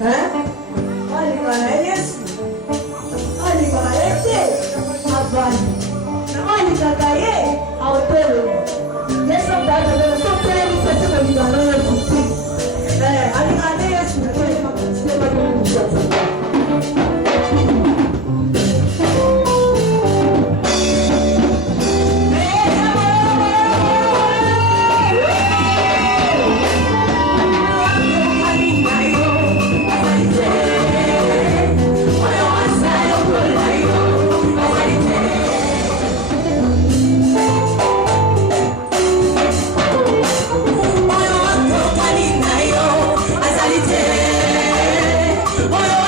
Hein? Olha, é isso. Olha, é esse. Olha, Gagaê, ao teu. Nessa data, eu sou pelo que você vai me dar, não é possível. Ali é isso, que é uma sistema de comunicação. Oh,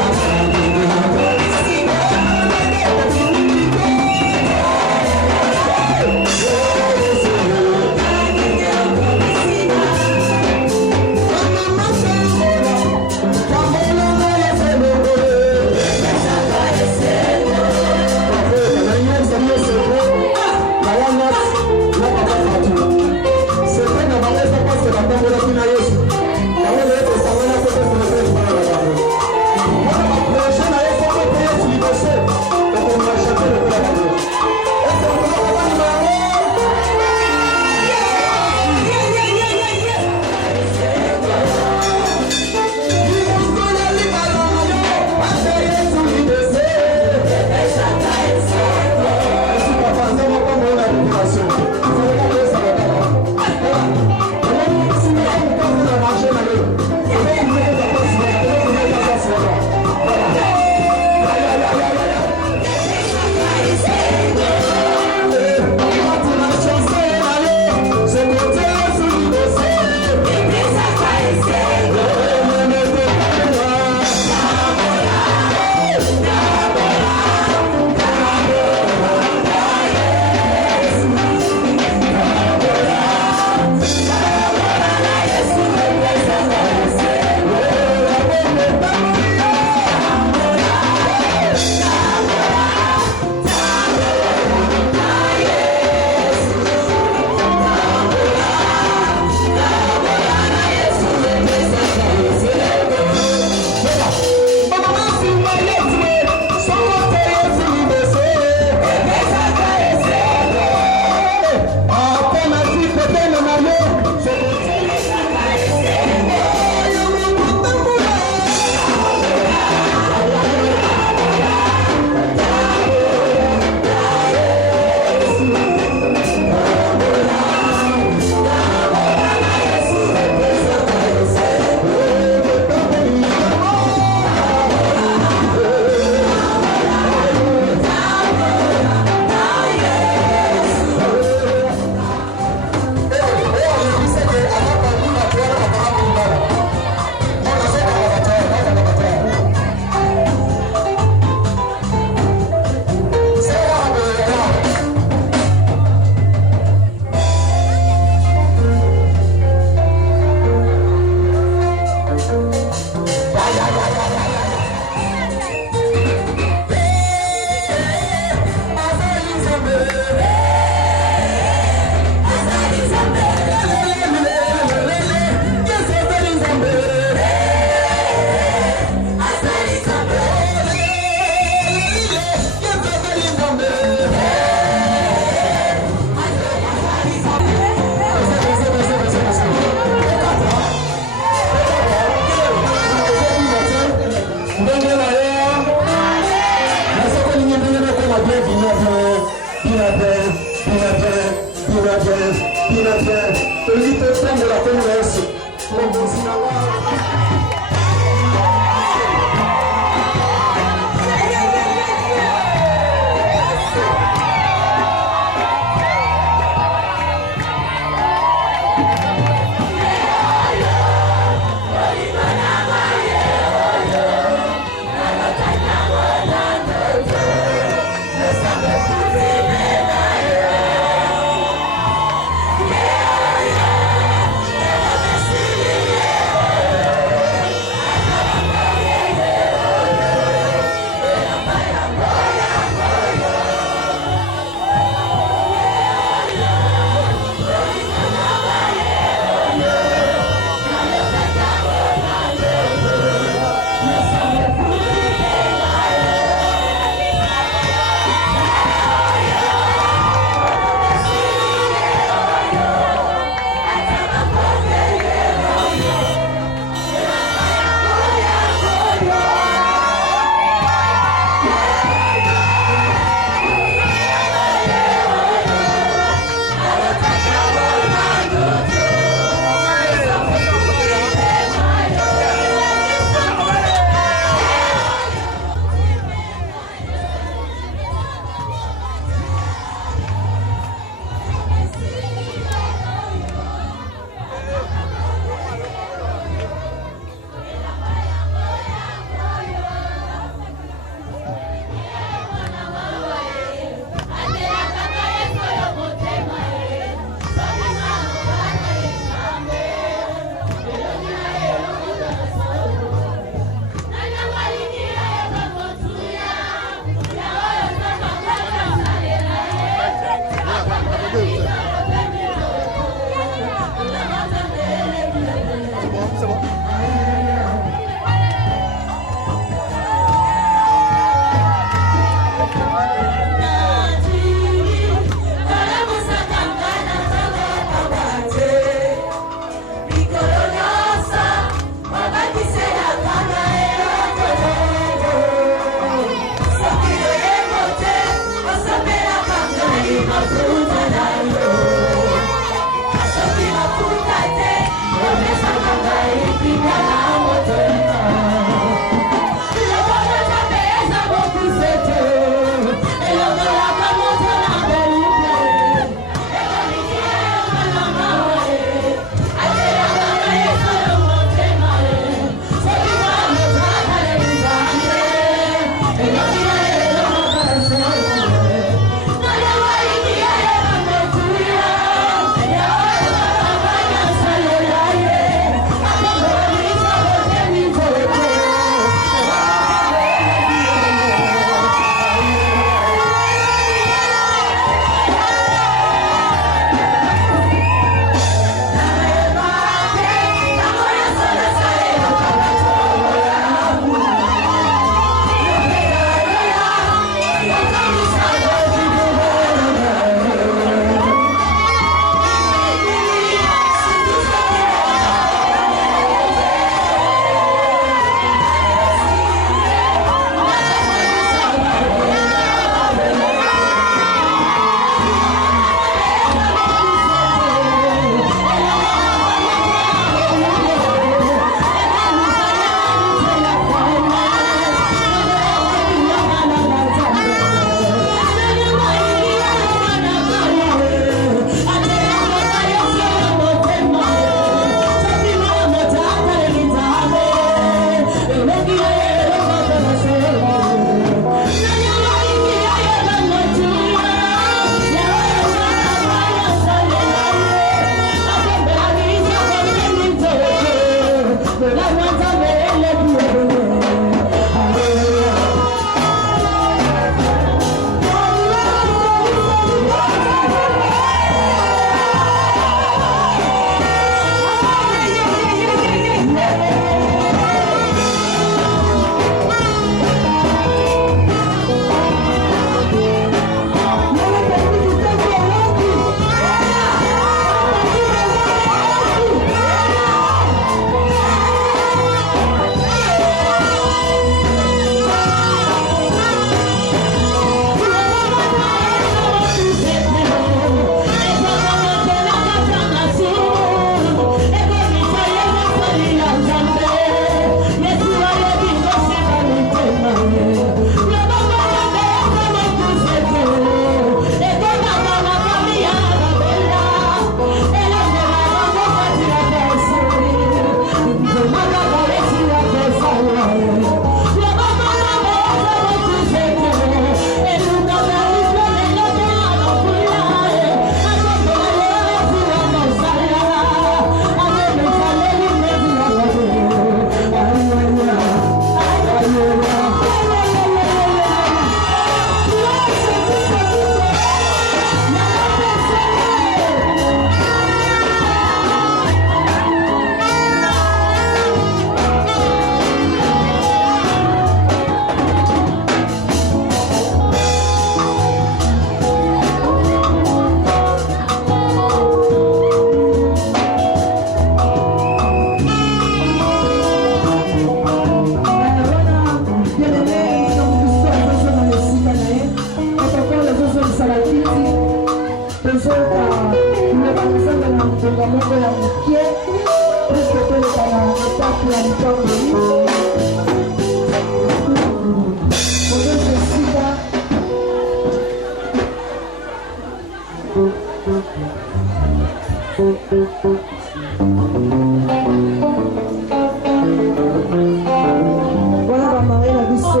Voilà bamari na biso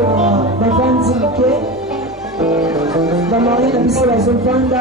bavandi moke, bamari na biso bazovanda.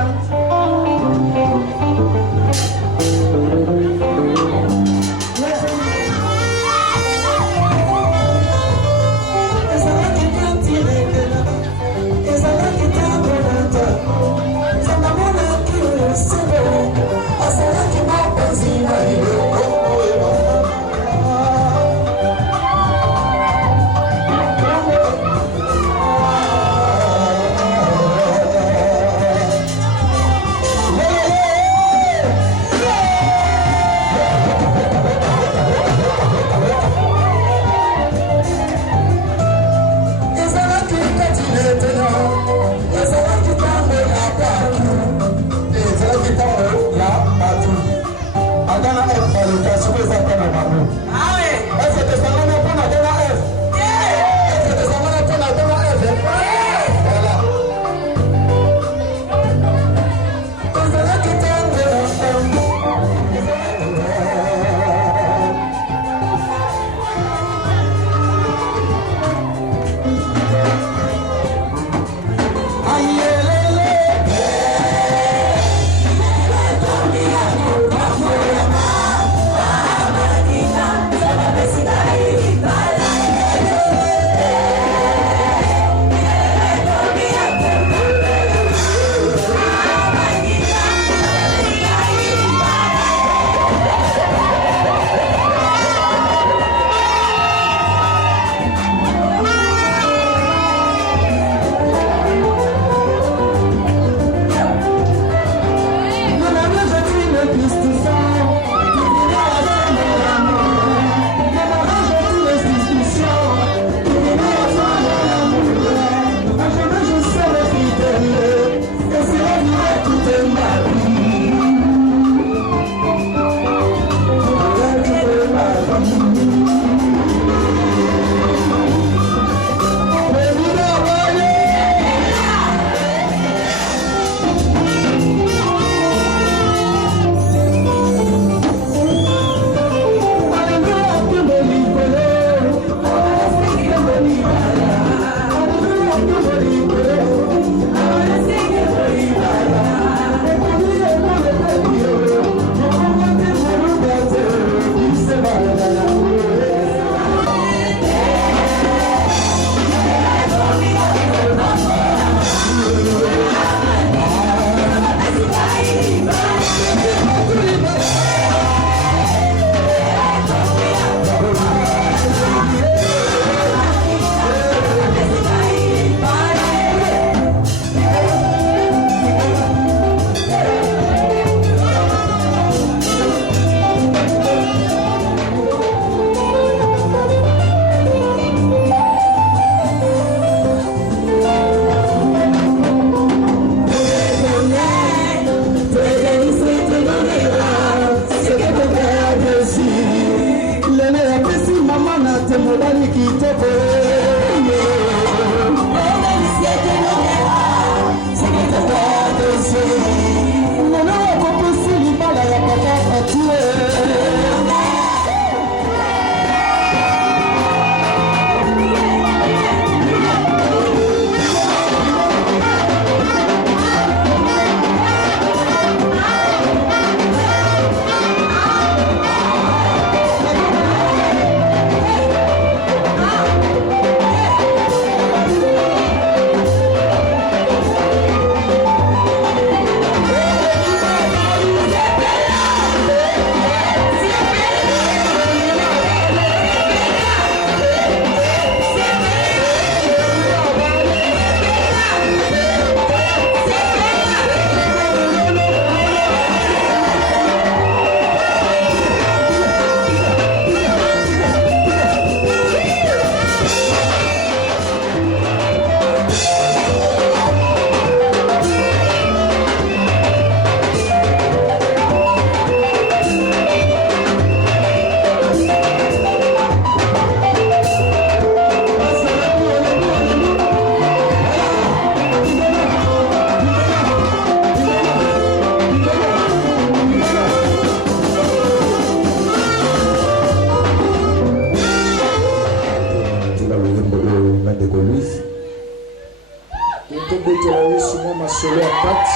tobetela Yesu mwa masolo ya kati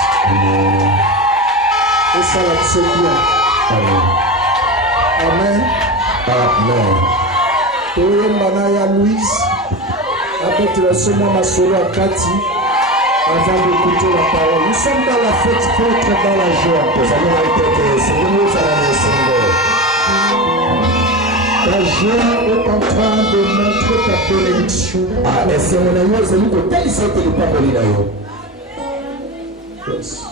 esala biso bien. Amen. Amen. Toyemba na ya Louise abetela so mwa masolo ya kati avant d'écouter la parole. Nous sommes dans la fête, il faut être dans la joie. Ta joie est en train de montrer ta bénédiction. Yes.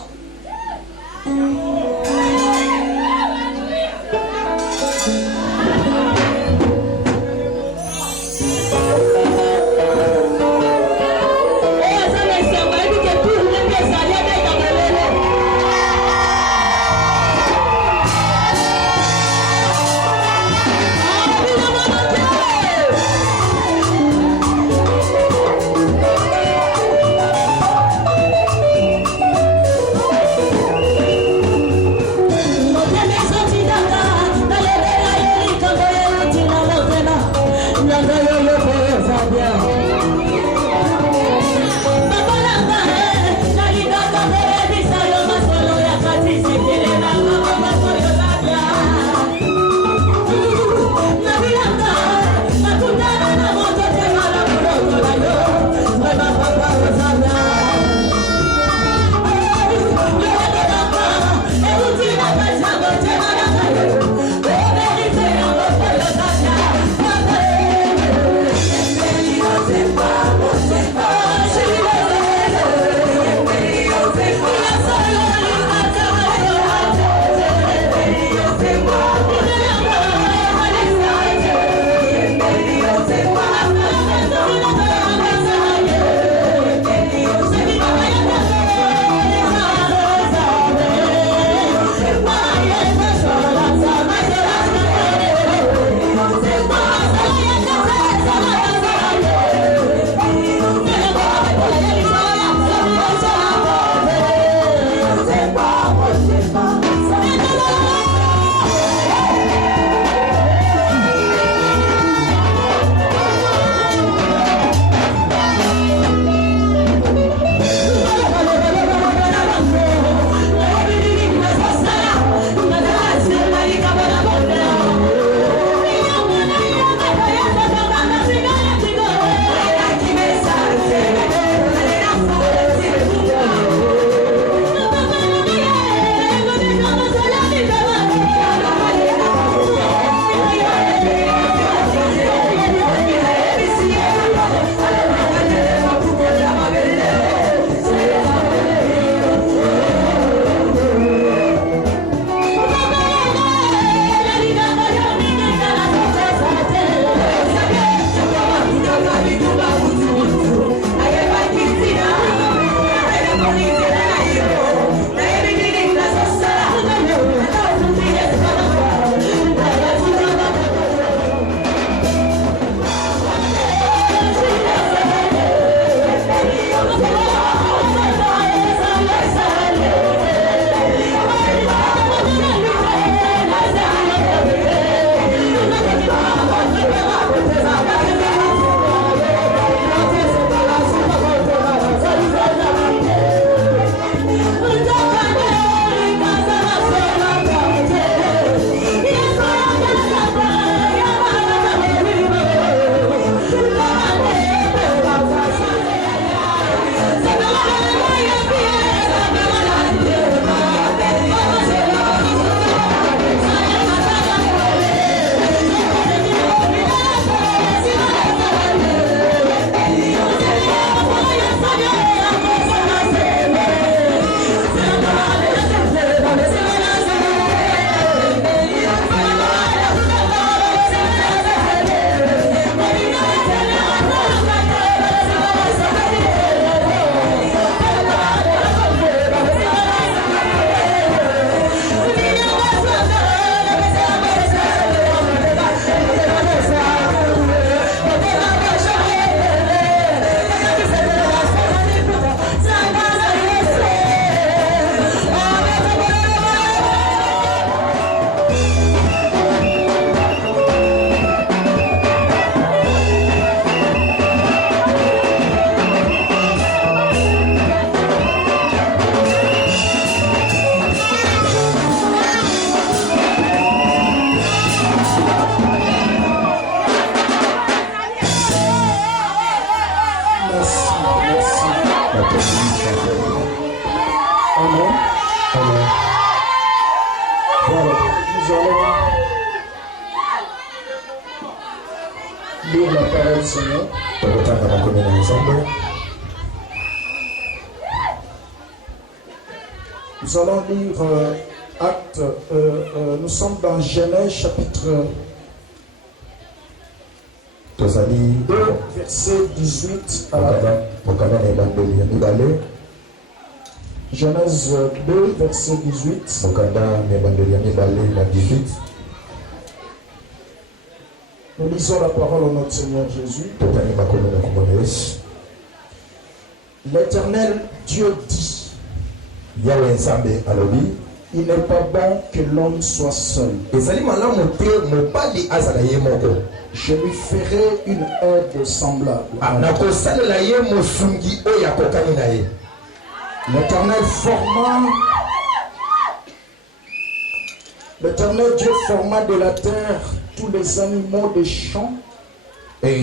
Seigneur. Nous allons lire Actes. Nous sommes dans Genèse chapitre 2, verset 18 à Genèse 2, verset 18. Nous lisons la parole de notre Seigneur Jésus. L'Éternel Dieu dit: il n'est pas bon que l'homme soit seul. Je lui ferai une aide semblable. L'Éternel Dieu forma de la terre tous les animaux des champs et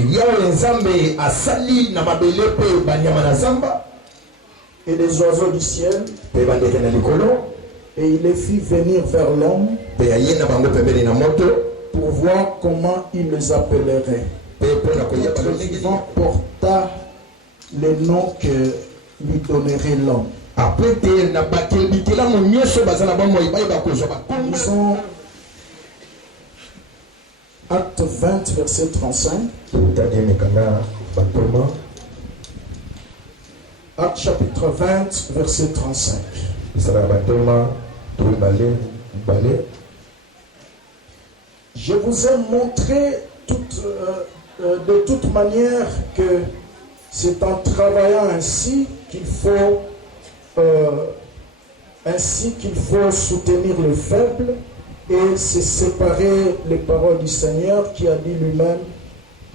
les oiseaux du ciel, et il les fit venir vers l'homme pour voir comment il les appellerait. L'être vivant porta les noms que lui donnerait l'homme. Lisons Acte 20, verset 35. Acte chapitre 20, verset 35. Je vous ai montré de toute manière que c'est en travaillant ainsi qu'il faut soutenir le faible et se séparer les paroles du Seigneur, qui a dit lui-même: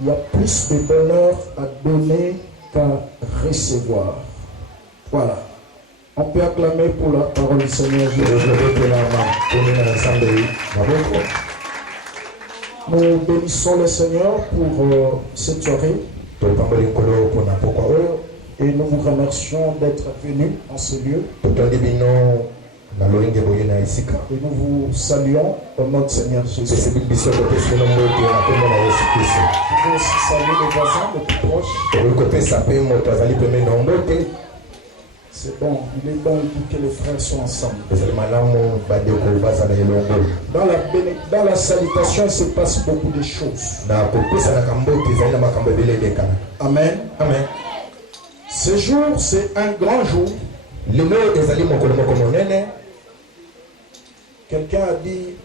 il y a plus de bonheur à donner qu'à recevoir. Voilà. On peut acclamer pour la parole du Seigneur. Nous bénissons le Seigneur pour cette soirée. Et nous vous remercions d'être venus en ce lieu. Et nous vous saluons au nom de Seigneur Jésus. Je veux aussi saluer les voisins les plus proches. C'est bon, il est bon que les frères soient ensemble. Dans la salutation, il se passe beaucoup de choses. Amen. Amen. Ce jour, c'est un grand jour. Quelqu'un a dit: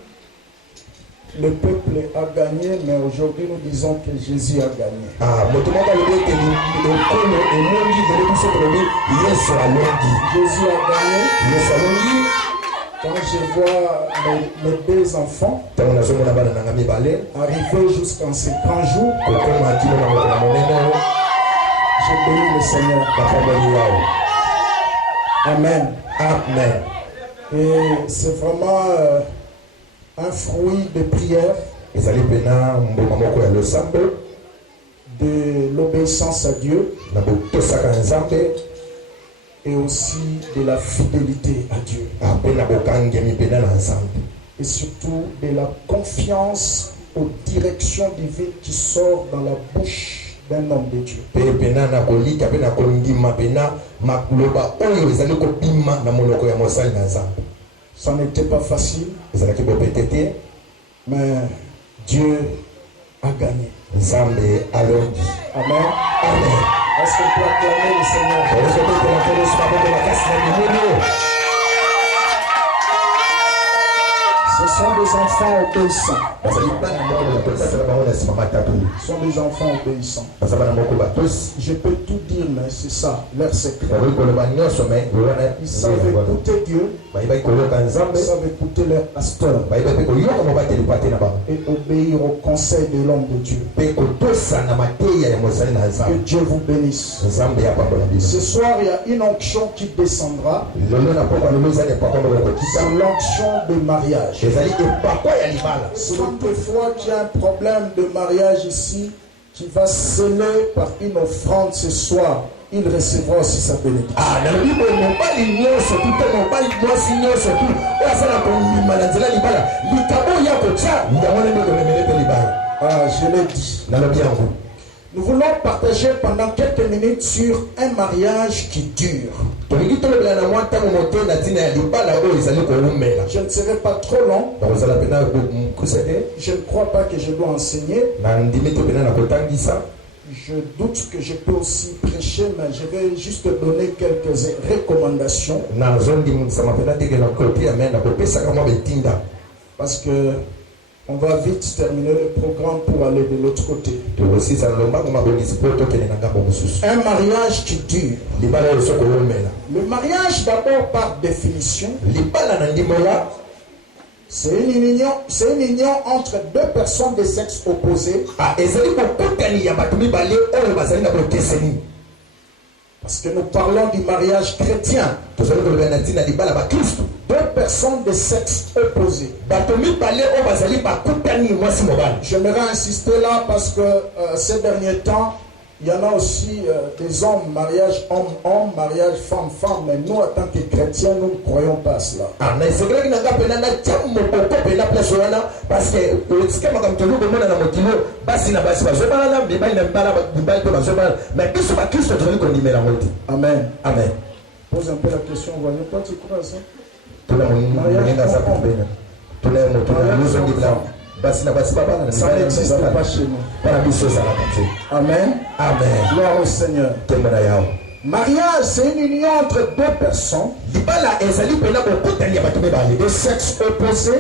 le peuple a gagné, mais aujourd'hui nous disons que Jésus a gagné. Jésus a gagné. Quand je vois mes deux enfants arriver jusqu'en ces grands jours, je bénis le Seigneur. Amen. Amen. Et c'est vraiment un fruit de prière, de l'obéissance à Dieu et aussi de la fidélité à Dieu. Et surtout de la confiance aux directions divines qui sortent dans la bouche d'un homme de Dieu. Ça n'était pas facile, mais Dieu a gagné. Amen. Amen. Est-ce qu'on peut acclamer le Seigneur? Ce sont des enfants obéissants. Ce sont des enfants obéissants. Je peux tout dire, mais c'est ça, leur secret. Ils savent écouter Dieu. Ils savent écouter leur pasteur. Et obéir au conseil de l'homme de Dieu. Que Dieu vous bénisse. Ce soir, il y a une onction qui descendra. C'est l'onction de mariage. Si toutefois qu'il y a un problème de mariage ici, qui va sceller par une offrande ce soir, il recevra aussi sa bénédiction. Je l'ai dit. Nous voulons partager pendant quelques minutes sur un mariage qui dure. Je ne serai pas trop long. Je ne crois pas que je dois enseigner. Je doute que je peux aussi prêcher, mais je vais juste donner quelques recommandations. Parce que on va vite terminer le programme pour aller de l'autre côté. Un mariage qui dure. Le mariage, d'abord par définition, c'est une union entre deux personnes de sexe opposé. Parce que nous parlons du mariage chrétien. Deux personnes de sexe opposé. J'aimerais insister là parce que ces derniers temps, il y en a aussi des hommes, mariage homme-homme, mariage femme-femme. Mais nous, en tant que chrétiens, nous ne croyons pas à cela. Amen. Amen. Pose un peu la question, voyez pas, tu crois à ça? Ça n'existe pas chez nous. Amen. Amen. Gloire au Seigneur. Mariage, c'est une union entre deux personnes de sexe opposé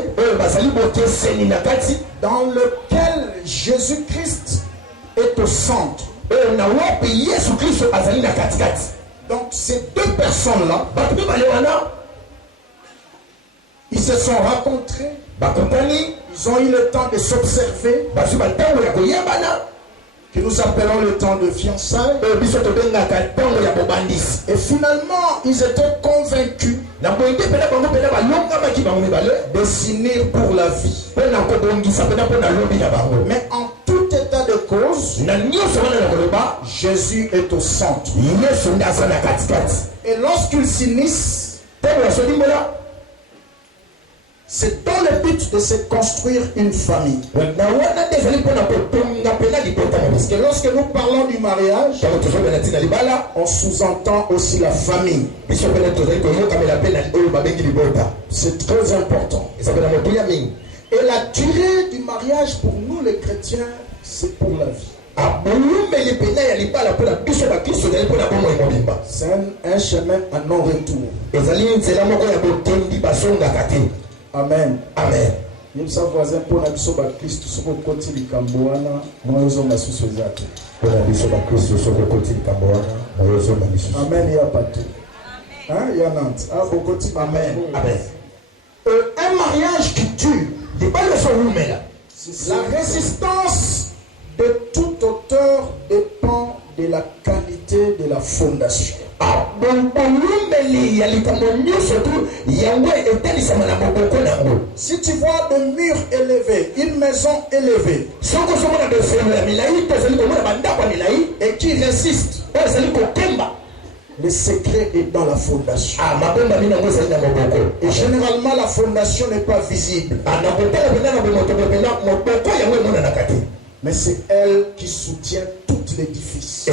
dans lequel Jésus-Christ est au centre. Donc ces deux personnes-là, ils se sont rencontrés, ils ont eu le temps de s'observer, que nous appelons le temps de fiançailles. Et finalement, ils étaient convaincus de s'unir pour la vie. Mais en tout état de cause, Jésus est au centre. Et lorsqu'ils s'unissent, c'est dans le but de se construire une famille. Parce que lorsque nous parlons du mariage, on sous-entend aussi la famille. C'est très important. Et la durée du mariage pour nous les chrétiens, c'est pour la vie. C'est un chemin à non-retour. Amen. Amen. Amen. Amen. Amen. Un mariage qui tue. La résistance de tout auteur dépend de la qualité de la fondation. Si tu vois de murs élevés, une maison élevée, et qui résiste, le secret est dans la fondation. Et généralement, la fondation n'est pas visible. Mais c'est elle qui soutient tout l'édifice. Et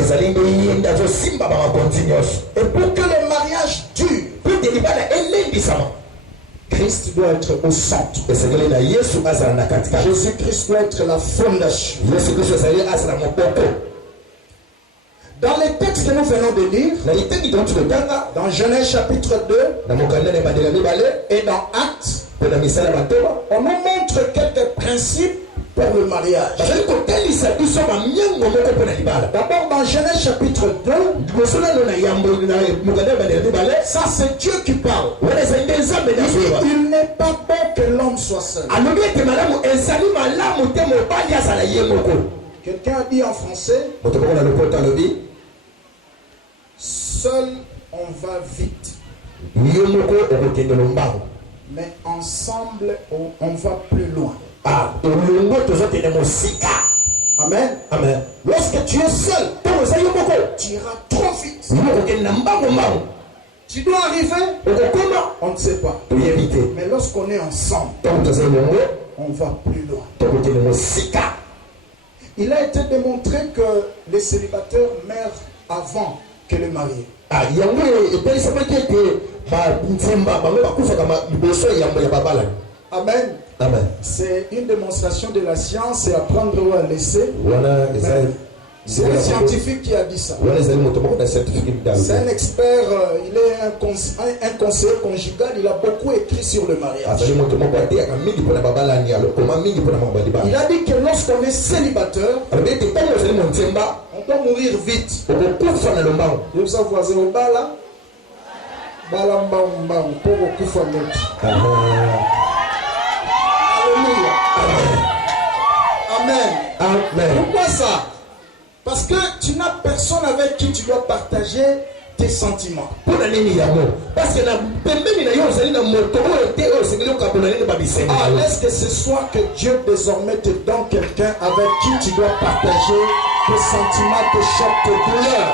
pour que le mariage dure, Christ doit être au centre. Jésus-Christ doit être la fondation. Dans les textes que nous venons de lire, dans Genèse chapitre 2 et dans Actes, on nous montre quelques principes pour le mariage. D'abord dans Genèse chapitre 2, ça c'est Dieu qui parle. Il n'est pas bon que l'homme soit seul. Quelqu'un a dit en français, seul on va vite, mais ensemble on va plus loin. Amen. Amen. Lorsque tu es seul, tu iras trop vite. Tu dois arriver, on ne sait pas. Mais lorsqu'on est ensemble, on va plus loin. Il a été démontré que les célibataires meurent avant que les mariés. Amen. Amen. C'est une démonstration de la science et à prendre ou à laisser. C'est un scientifique qui a dit ça. C'est un expert, il est un conseiller conjugal, il a beaucoup écrit sur le mariage. Il a dit que lorsqu'on est célibataire, on doit mourir vite. Je vous ai voisin au bas là. Alléluia. Amen. Amen. Pourquoi ça? Parce que tu n'as personne avec qui tu dois partager tes sentiments. Est-ce que ce soir que Dieu désormais te donne quelqu'un avec qui tu dois partager tes sentiments, tes chocs, tes douleurs?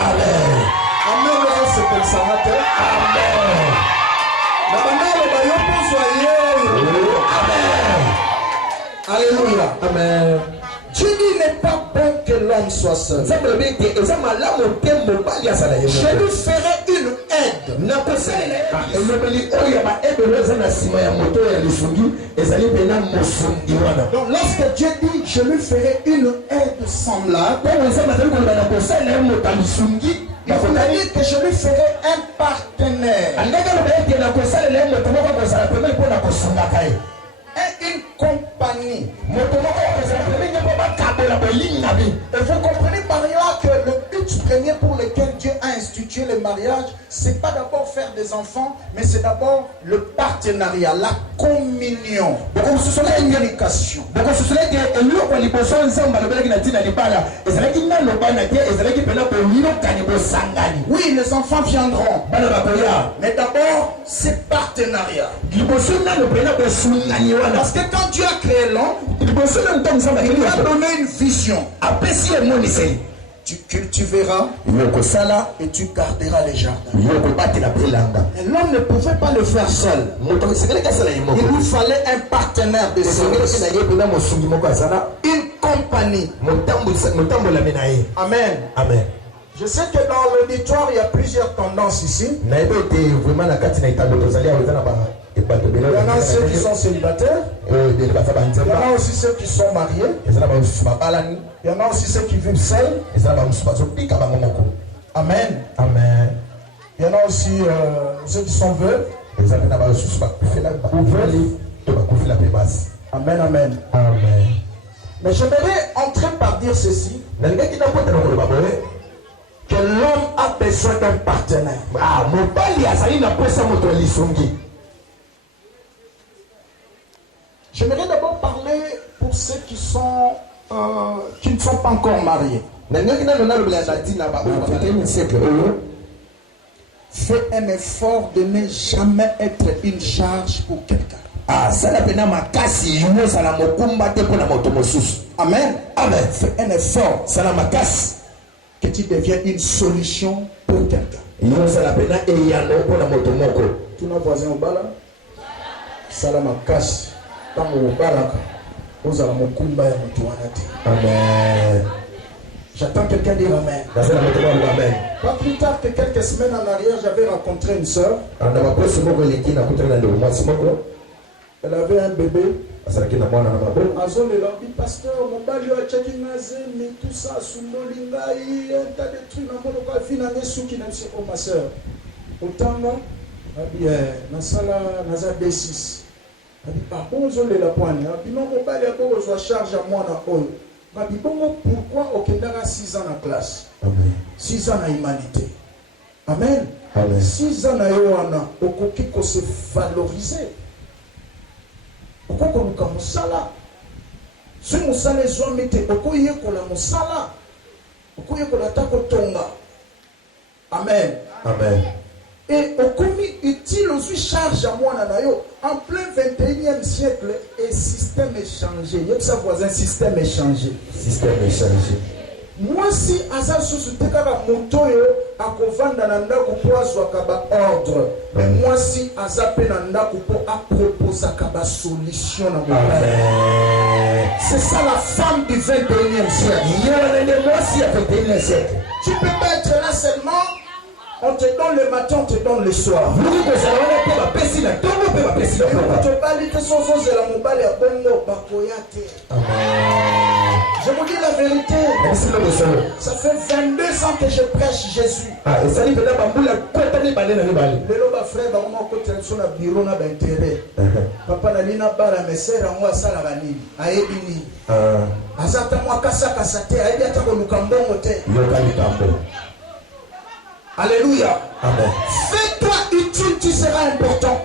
Amen. Amen. C'est comme ça. Amen. Alléluia. Amen. Dieu dit il n'est pas bon que l'homme soit seul. Je lui ferai une aide. Donc lorsque Dieu dit je lui ferai une aide semblable, il faut dire que je lui ferai un partenaire. Et une compagnie. Et vous comprenez par là que le but premier pour lequel Dieu a institué le mariage, c'est pas d'abord faire des enfants, mais c'est d'abord le partenariat, la communion, la communication. Oui, les enfants viendront, mais d'abord c'est partenariat. Parce que quand Dieu a créé l'homme, il lui a donné une vision. Tu cultiveras et tu garderas les jardins. Et l'homme ne pouvait pas le faire seul. Il lui fallait un partenaire de service. Une compagnie. Amen. Amen. Je sais que dans l'auditoire, il y a plusieurs tendances ici. Il y en a ceux qui sont célibataires. Il y en a aussi ceux qui sont mariés. Il y en a aussi ceux qui vivent seuls. Amen. Amen. Il y en a aussi ceux qui sont veuves. Amen, amen. Amen. Mais j'aimerais entrer par dire ceci. Que l'homme a besoin d'un partenaire. J'aimerais d'abord parler pour ceux qui ne sont pas encore mariés. Fais un effort de ne jamais être une charge pour quelqu'un. Amen. Amen. Fais un effort. Que tu deviennes une solution pour quelqu'un. Tout nos voisins au bas là. Salamakasi. Amen. J'attends quelqu'un dire amen. Pas plus tard que quelques semaines en arrière, j'avais rencontré une soeur. Elle avait un bébé. Azol et leur dit, pasteur, mon bali a tchadi nazé, mais tout ça, sous molingaï, un tas de trucs, dans mon local, finalement, sous qui n'a pas oh ma soeur. Autant, elle dit, Nasala, Naza D6. Elle dit, ah bon, Zol et la poigne. Elle dit, non, mon bali a beau, je charge à moi dans eux. Elle dit, bon, pourquoi au Kendara 6 ans en classe? 6 ans en humanité. Amen. 6 ans en Yohana, au Kokiko se valoriser. Pourquoi nous avons ça là? Si nous sommes les hommes, pourquoi nous avons ça là? Pourquoi nous avons ça? Amen. Amen. Et au commis utile aussi charge à moi en plein 21e siècle et système échangé. Il y a ça voisin système échangé. Système échangé. Moi si aza susu te kaka moto yo akovanda na ndako po azwaka ba ordre. Mais moi si aza pe na ndako po aproposaka ba solution na mobali. C'est ça la femme du 21e siècle. Tu peux pas être là seulement. On te donne le matin, on te donne le soir. Je vous dis la vérité. Ça fait 22 ans que je prêche Jésus. Papa Nalina Bara Mesera moi Salavani. Aebini. Azata moi Kasakasate. Aebiata Kolukambongo te. Alléluia. Amen. Fais-toi utile, tu seras important.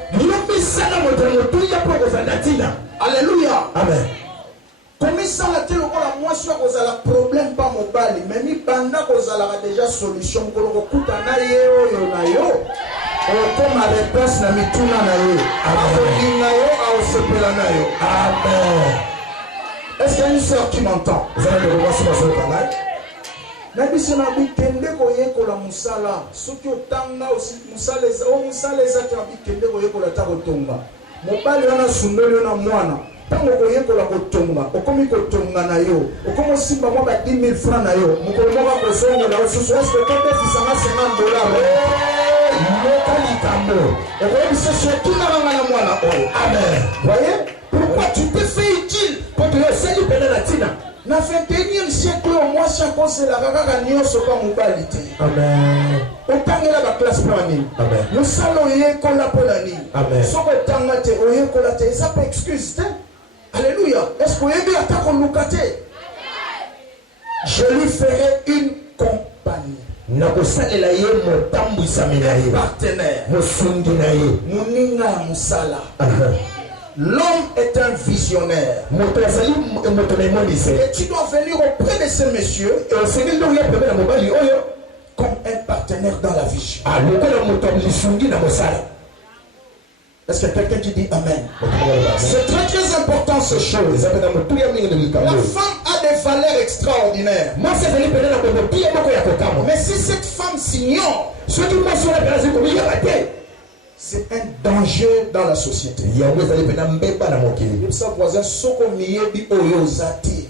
Alléluia. Amen. Comme ça, la télé, moi, je suis un problème pas mon bali, mais mi banda kozala déjà solution. Koloko kutana yo yo. Comme ma réponse na mituna na yo. Amen. Amen. Est-ce qu'il y a une soeur qui m'entend? Vous allez le revoir sur le canal. Nabiso na bikende koyekola musala soki otanga aussi musala ezaki na bikende koyekola ta kotonga mobali wana sundoli na mwana tango koyekola kotonga okomi kotonga na yo okomi osimba mwa ba 10 000 francs na yo mokolo moko akosongela osusu eske todefisanga $50 mokalikambo okoyebisa soki nabanga na mwana oyo. Amen. Voyez pourquoi tu te fais utile pour te laisser pene na tina. Na 21e siècle au moins chaque chose la kaka nyonso pa mobali te. Amen. Otangela ba classe planning. Amen. Nous salons yekola polani. Amen. Soko tanga te oyekola te ça pas excuse te. Alléluia. Est-ce que yebi atako lukate? Je lui ferai une compagnie. Nakosalela ye motambwisa menaye. Partenaire. Mosundi na ye. Muninga musala. L'homme est un visionnaire. Et tu dois venir auprès de ces messieurs comme un partenaire dans la vision. Est-ce qu'il y a quelqu'un qui dit Amen? C'est très très important ces choses. La femme a des valeurs extraordinaires. Mais si cette femme s'ignore, c'est un danger dans la société.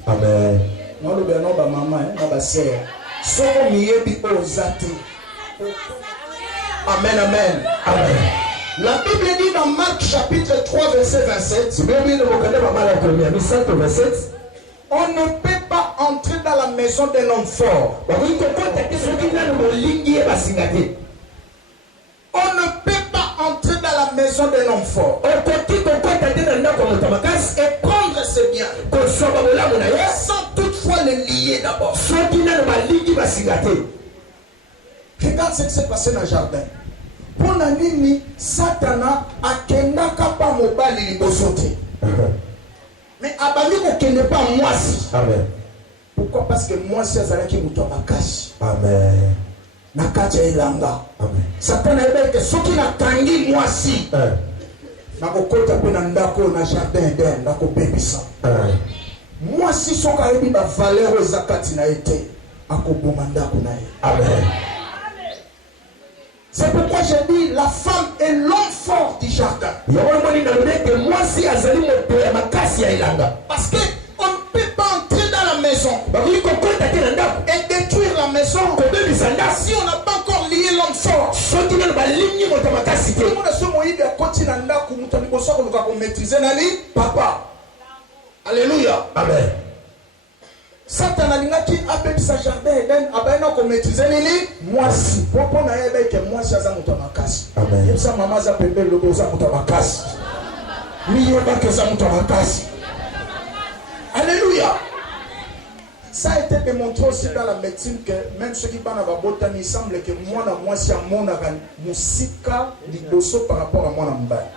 Amen. Amen, amen. Amen. La Bible dit dans Marc chapitre 3 verset 27, on ne peut pas entrer dans la maison d'un homme fort. On ne peut pas entrer dans la maison d'un homme fort et prendre ses biens sans toutefois le lier d'abord. Regarde ce qui s'est passé dans le jardin. Pour la nini, Satana a kendaka pa mobali liboso te. Mais abali ko kende pas moi si. Amen. Pourquoi? Parce que moi si azalaki muto makasi. Amen. Nakacha ilanga. Amen. Satana ebeke soki na tangi moi si. Nakokota pe na ndako na jardin d'Eden nakobebisa. Moi si soka ebi ba valeur ezakati na ete akoboma ndako na ye. Amen. C'est pourquoi j'ai dit la femme est l'homme fort du jardin. Parce qu'on ne peut pas entrer dans la maison et détruire la maison si on n'a pas encore lié l'homme fort. Papa. Alléluia. Amen. Satan alingaki apebisa jardin Eden abaina ko maîtriser nini mwasi popo na yebe ke mwasi aza muto makasi. Amen. Yebisa mama za pembe lobo za muto makasi. Mi yeba ke za muto makasi. Alléluia. Ça a été démontré aussi dans la médecine que même ceux qui bana babotani il semble que moi na mwasi amona musika liboso par rapport à moi na mbaya.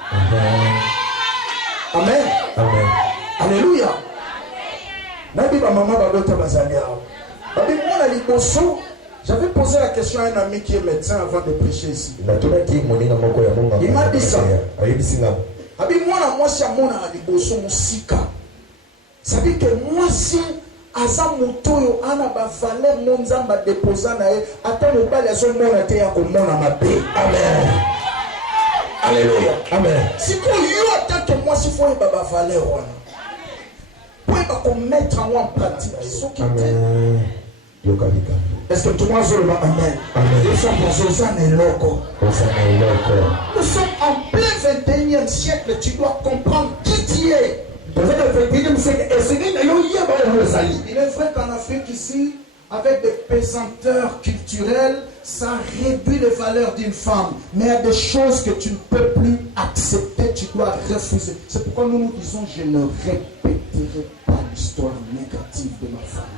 Amen. Amen. Alléluia. Nabi ba maman babota bazali awo. Babi mona liboso, j'avais posé la question à un ami qui est médecin avant de prêcher ici. Il m'a dit ça. Abi mona mwasi amona liboso musika. Ça veut dire que mwasi aza motoyo ana ba valeur monzamba déposa na ye ata mobali azomona te ya komona mabe. Amen. Alléluia. Amen. Sikoyo yo ata que moi si faut ba valeur wana pour mettre en pratique ce qui Amen. Yokalika. Est-ce que tout le monde veut le amen? Amen. Nous sommes en plein 21e siècle. Tu dois comprendre qui tu es. Il est vrai qu'en Afrique ici, avec des pesanteurs culturelles, ça réduit les valeurs d'une femme. Mais il y a des choses que tu ne peux plus accepter, tu dois refuser. C'est pourquoi nous nous disons, je ne répéterai pas l'histoire négative de ma femme.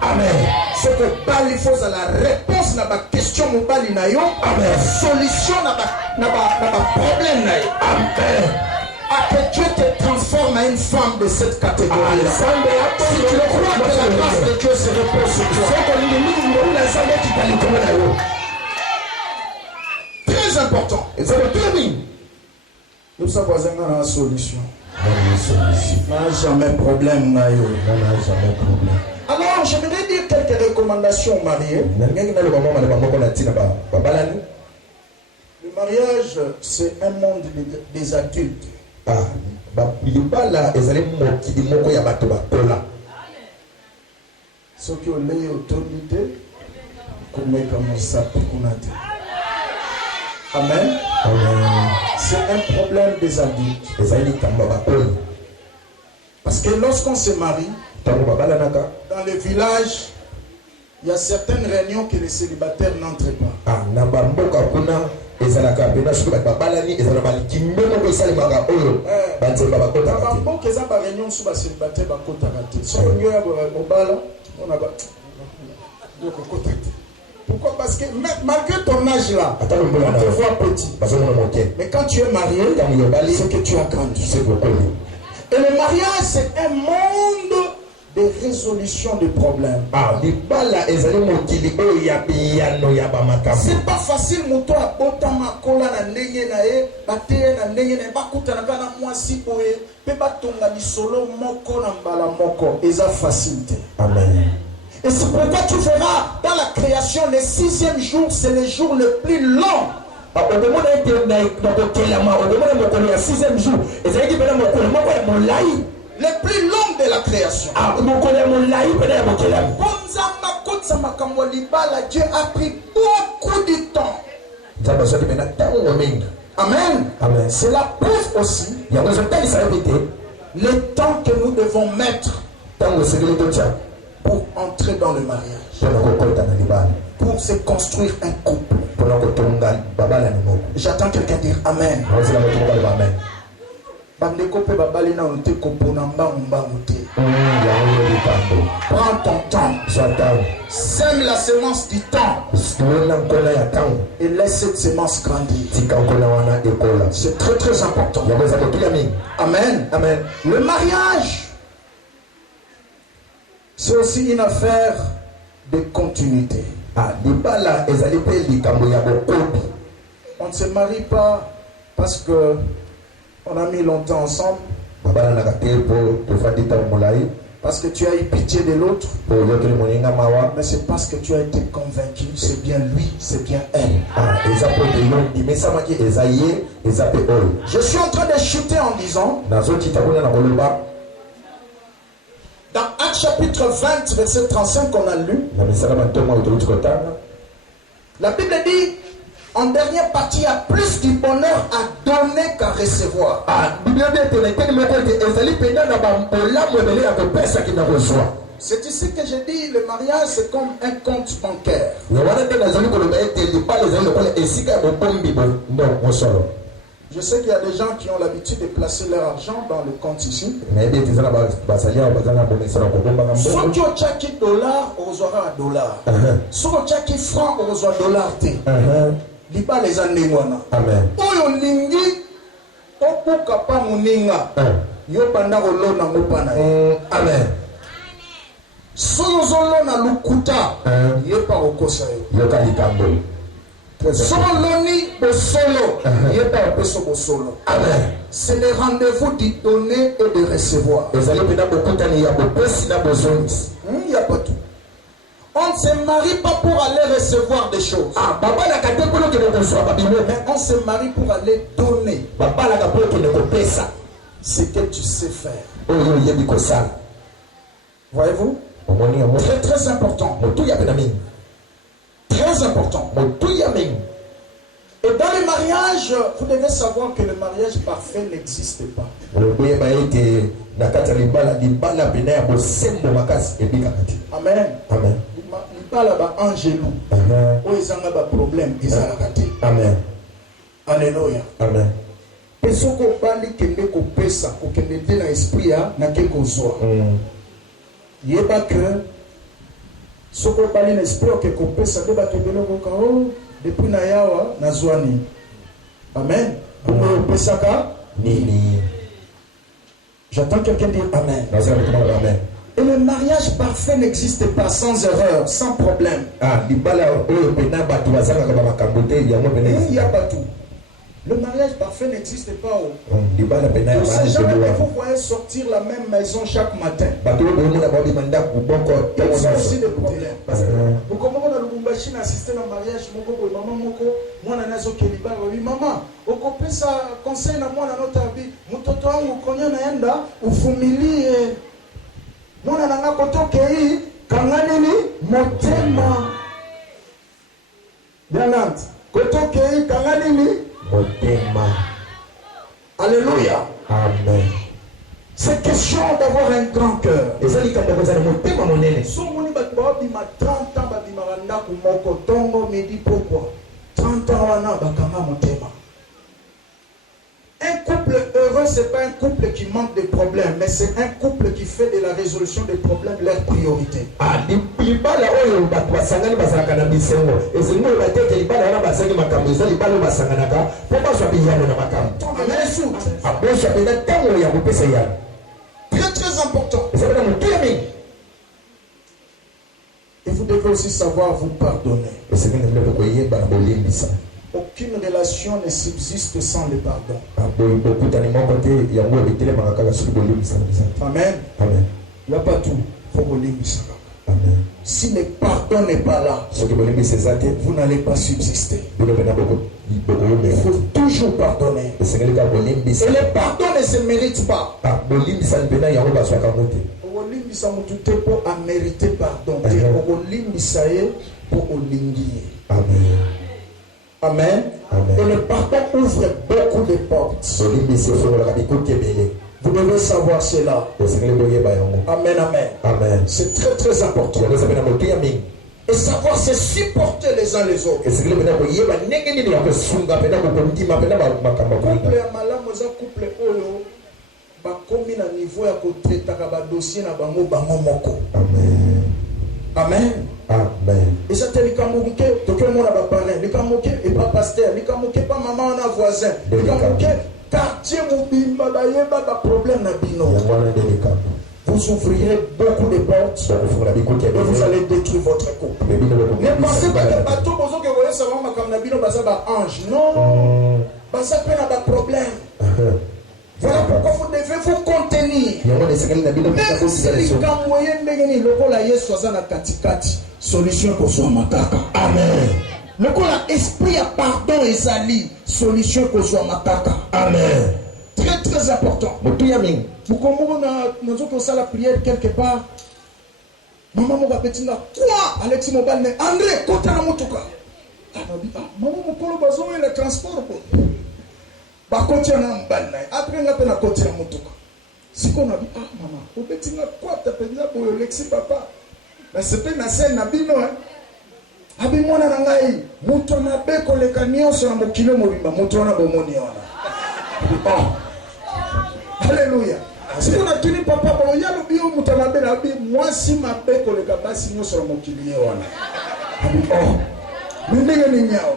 Amen. Ce que Bali faut à la réponse à la question mon Bali na yo, amen. Solution à la problème na yo. Amen. À que Dieu te transforme à une femme de cette catégorie. Si tu crois que la grâce de Dieu se repose sur toi. Très important. Et c'est le premier. Nous sommes voisins dans la solution. N'a jamais problème, Nayo. Alors, je voudrais dire quelques recommandations aux mariés. Le mariage, c'est un monde des adultes. Ce qui ont l'autorité, comme ça, Amen. C'est un problème des adultes. Parce que lorsqu'on se marie, dans les villages, il y a certaines réunions que les célibataires n'entrent pas. Pourquoi? Parce que malgré ton âge là, on te voit petit. Mais quand tu es marié, c'est que tu as grandi. Et le mariage, c'est un monde de résolution de problèmes. C'est pas facile, mon toit, otama kola na ndenge na e, bateye na ndenge na bakuta na kana mwasi boye, pe batonga bisolo moko na mbala moko, eza facilité. Amen. Et c'est pourquoi tu verras dans la création, le 6e jour, c'est le jour le plus long. Le plus long de la création. Dieu a pris beaucoup de temps. Amen. Amen. C'est la preuve aussi le temps que nous devons mettre pour entrer dans le mariage, pour se construire un couple. J'attends quelqu'un dire Amen. Prends ton temps. Sème la semence du temps. Et laisse cette semence grandir. C'est très très important. Amen. Amen. Le mariage, c'est aussi une affaire de continuité. On ne se marie pas parce que on a mis longtemps ensemble, parce que tu as eu pitié de l'autre, mais c'est parce que tu as été convaincu, c'est bien lui, c'est bien elle. Je suis en train de chuter en disant, dans Actes chapitre 20, verset 35 qu'on a lu, la Bible dit, en dernière partie, il y a plus du bonheur à donner qu'à recevoir. C'est ici que je dis, le mariage c'est comme un compte bancaire. Je sais qu'il y a des gens qui ont l'habitude de placer leur argent dans le compte ici. Si tu as chaque dollar, on aura un dollar. Si tu as chaque franc, on aura un dollar. Liba les années. Amen. Oyo lingi, okuka pa muninga. Yo banda olo na mopana. Amen. Solo na lukuta. Yo pa okosa yo. Yo kalikambo. Soloni au solo. Il est pas au solo. Amen. C'est le rendez-vous de donner et de recevoir. Il n'y a pas tout. On ne se marie pas pour aller recevoir des choses. Mais on se marie pour aller donner ce que tu sais faire. Voyez-vous? Très très important. Très important. Et dans le mariage, vous devez savoir que le mariage parfait n'existe pas. Amen. Amen. Il parle à Angélou. Où ils ont un problème. Ils ont raté. Amen. Alléluia. Amen. Pesoko bali kende ko pesa ko kende te na esprit ya na ke ko zwa. Yeba que soko bali na esprit ke ko pesa de ba kende ko ka o depuis na yawa na zwani. Amen. Ko pesa ka Nini. J'attends quelqu'un dire amen. Amen. Et le mariage parfait n'existe pas sans erreur, sans problème. Il y a pas tout. Le mariage parfait n'existe pas. Tous ces gens que vous voyez sortir la même maison chaque matin, ils ont aussi des problèmes. Vous comprenez dans le Lubumbashi, assister à un mariage, maman moko, moi na nazo keliba, oui maman, okope sa conseil na moi na notre vie, mutoto wangu konya naenda uvumilie. Mwana nanga kotoke hii kanganini motema. Bianant. Kotoke hii kanganini motema. Alléluia. Amen. C'est question d'avoir un grand cœur. Et ça dit quand vous avez motema monene. So moni batba bima 30 ans babima randa ku moko tongo me dit pourquoi 30 ans wana bakanga motema. Un couple heureux, ce n'est pas un couple qui manque de problèmes, mais c'est un couple qui fait de la résolution des problèmes leur priorité. Amen. Très très important. Et vous devez aussi savoir vous pardonner. Aucune relation ne subsiste sans le pardon. Amen. Amen. Il n'y a pas tout. Amen. Si le pardon n'est pas là, vous n'allez pas subsister. Il faut toujours pardonner. Et le pardon ne se mérite pas. Pour mériter pardon. Amen. Amen. Et le pardon ouvre beaucoup de portes. Vous devez savoir cela. Amen, amen. Amen. C'est très très important. Et savoir se supporter les uns les autres. Couple ya malamu za couple oyo bakomi na niveau ya kotraitaka ba dossier na bango moko. Amen. Amen. Amen. Et ça te likamuke, toke mona ba parrain, likamuke et pas pasteur, likamuke pas maman na voisin, likamuke quartier mobimba ba yeba ba problème na bino. Vous ouvrirez beaucoup de portes et vous allez détruire votre couple. Ne pensez pas que bateau bozo que voyez ça va comme na bino baza ba ange. Non. Baza pe na ba problème. Voilà pourquoi vous devez vous contenir. Même si les cas moyens ndengeni lokola Yesu aza na katikati, solution ko so mataka. Amen. Lokola esprit à pardon ezali, solution ko so mataka. Amen. Très très important. Vous comprenez, nous avons la prière quelque part. Maman m'a petit là. Quoi? Alexis Mobal, mais André, côté la motoka. Maman m'a dit, besoin le transport. Bah, côté la mbal. Après, on a fait la côté la motoka. Si qu'on a dit, ah, maman, au petit là, quoi? T'as fait ça pour Alexis papa? Mais c'est pas une scène, Nabino, hein? Abimona nangai, muto na beko le camion sur la mokilo mobimba, muto na bomoni wana. Alléluia. Si vous n'avez tenu papa, il y a le bio mutanabe la bi moi si ma beko le kabasi no sur la mokilo wana. Oh. Ndenge ni nyao.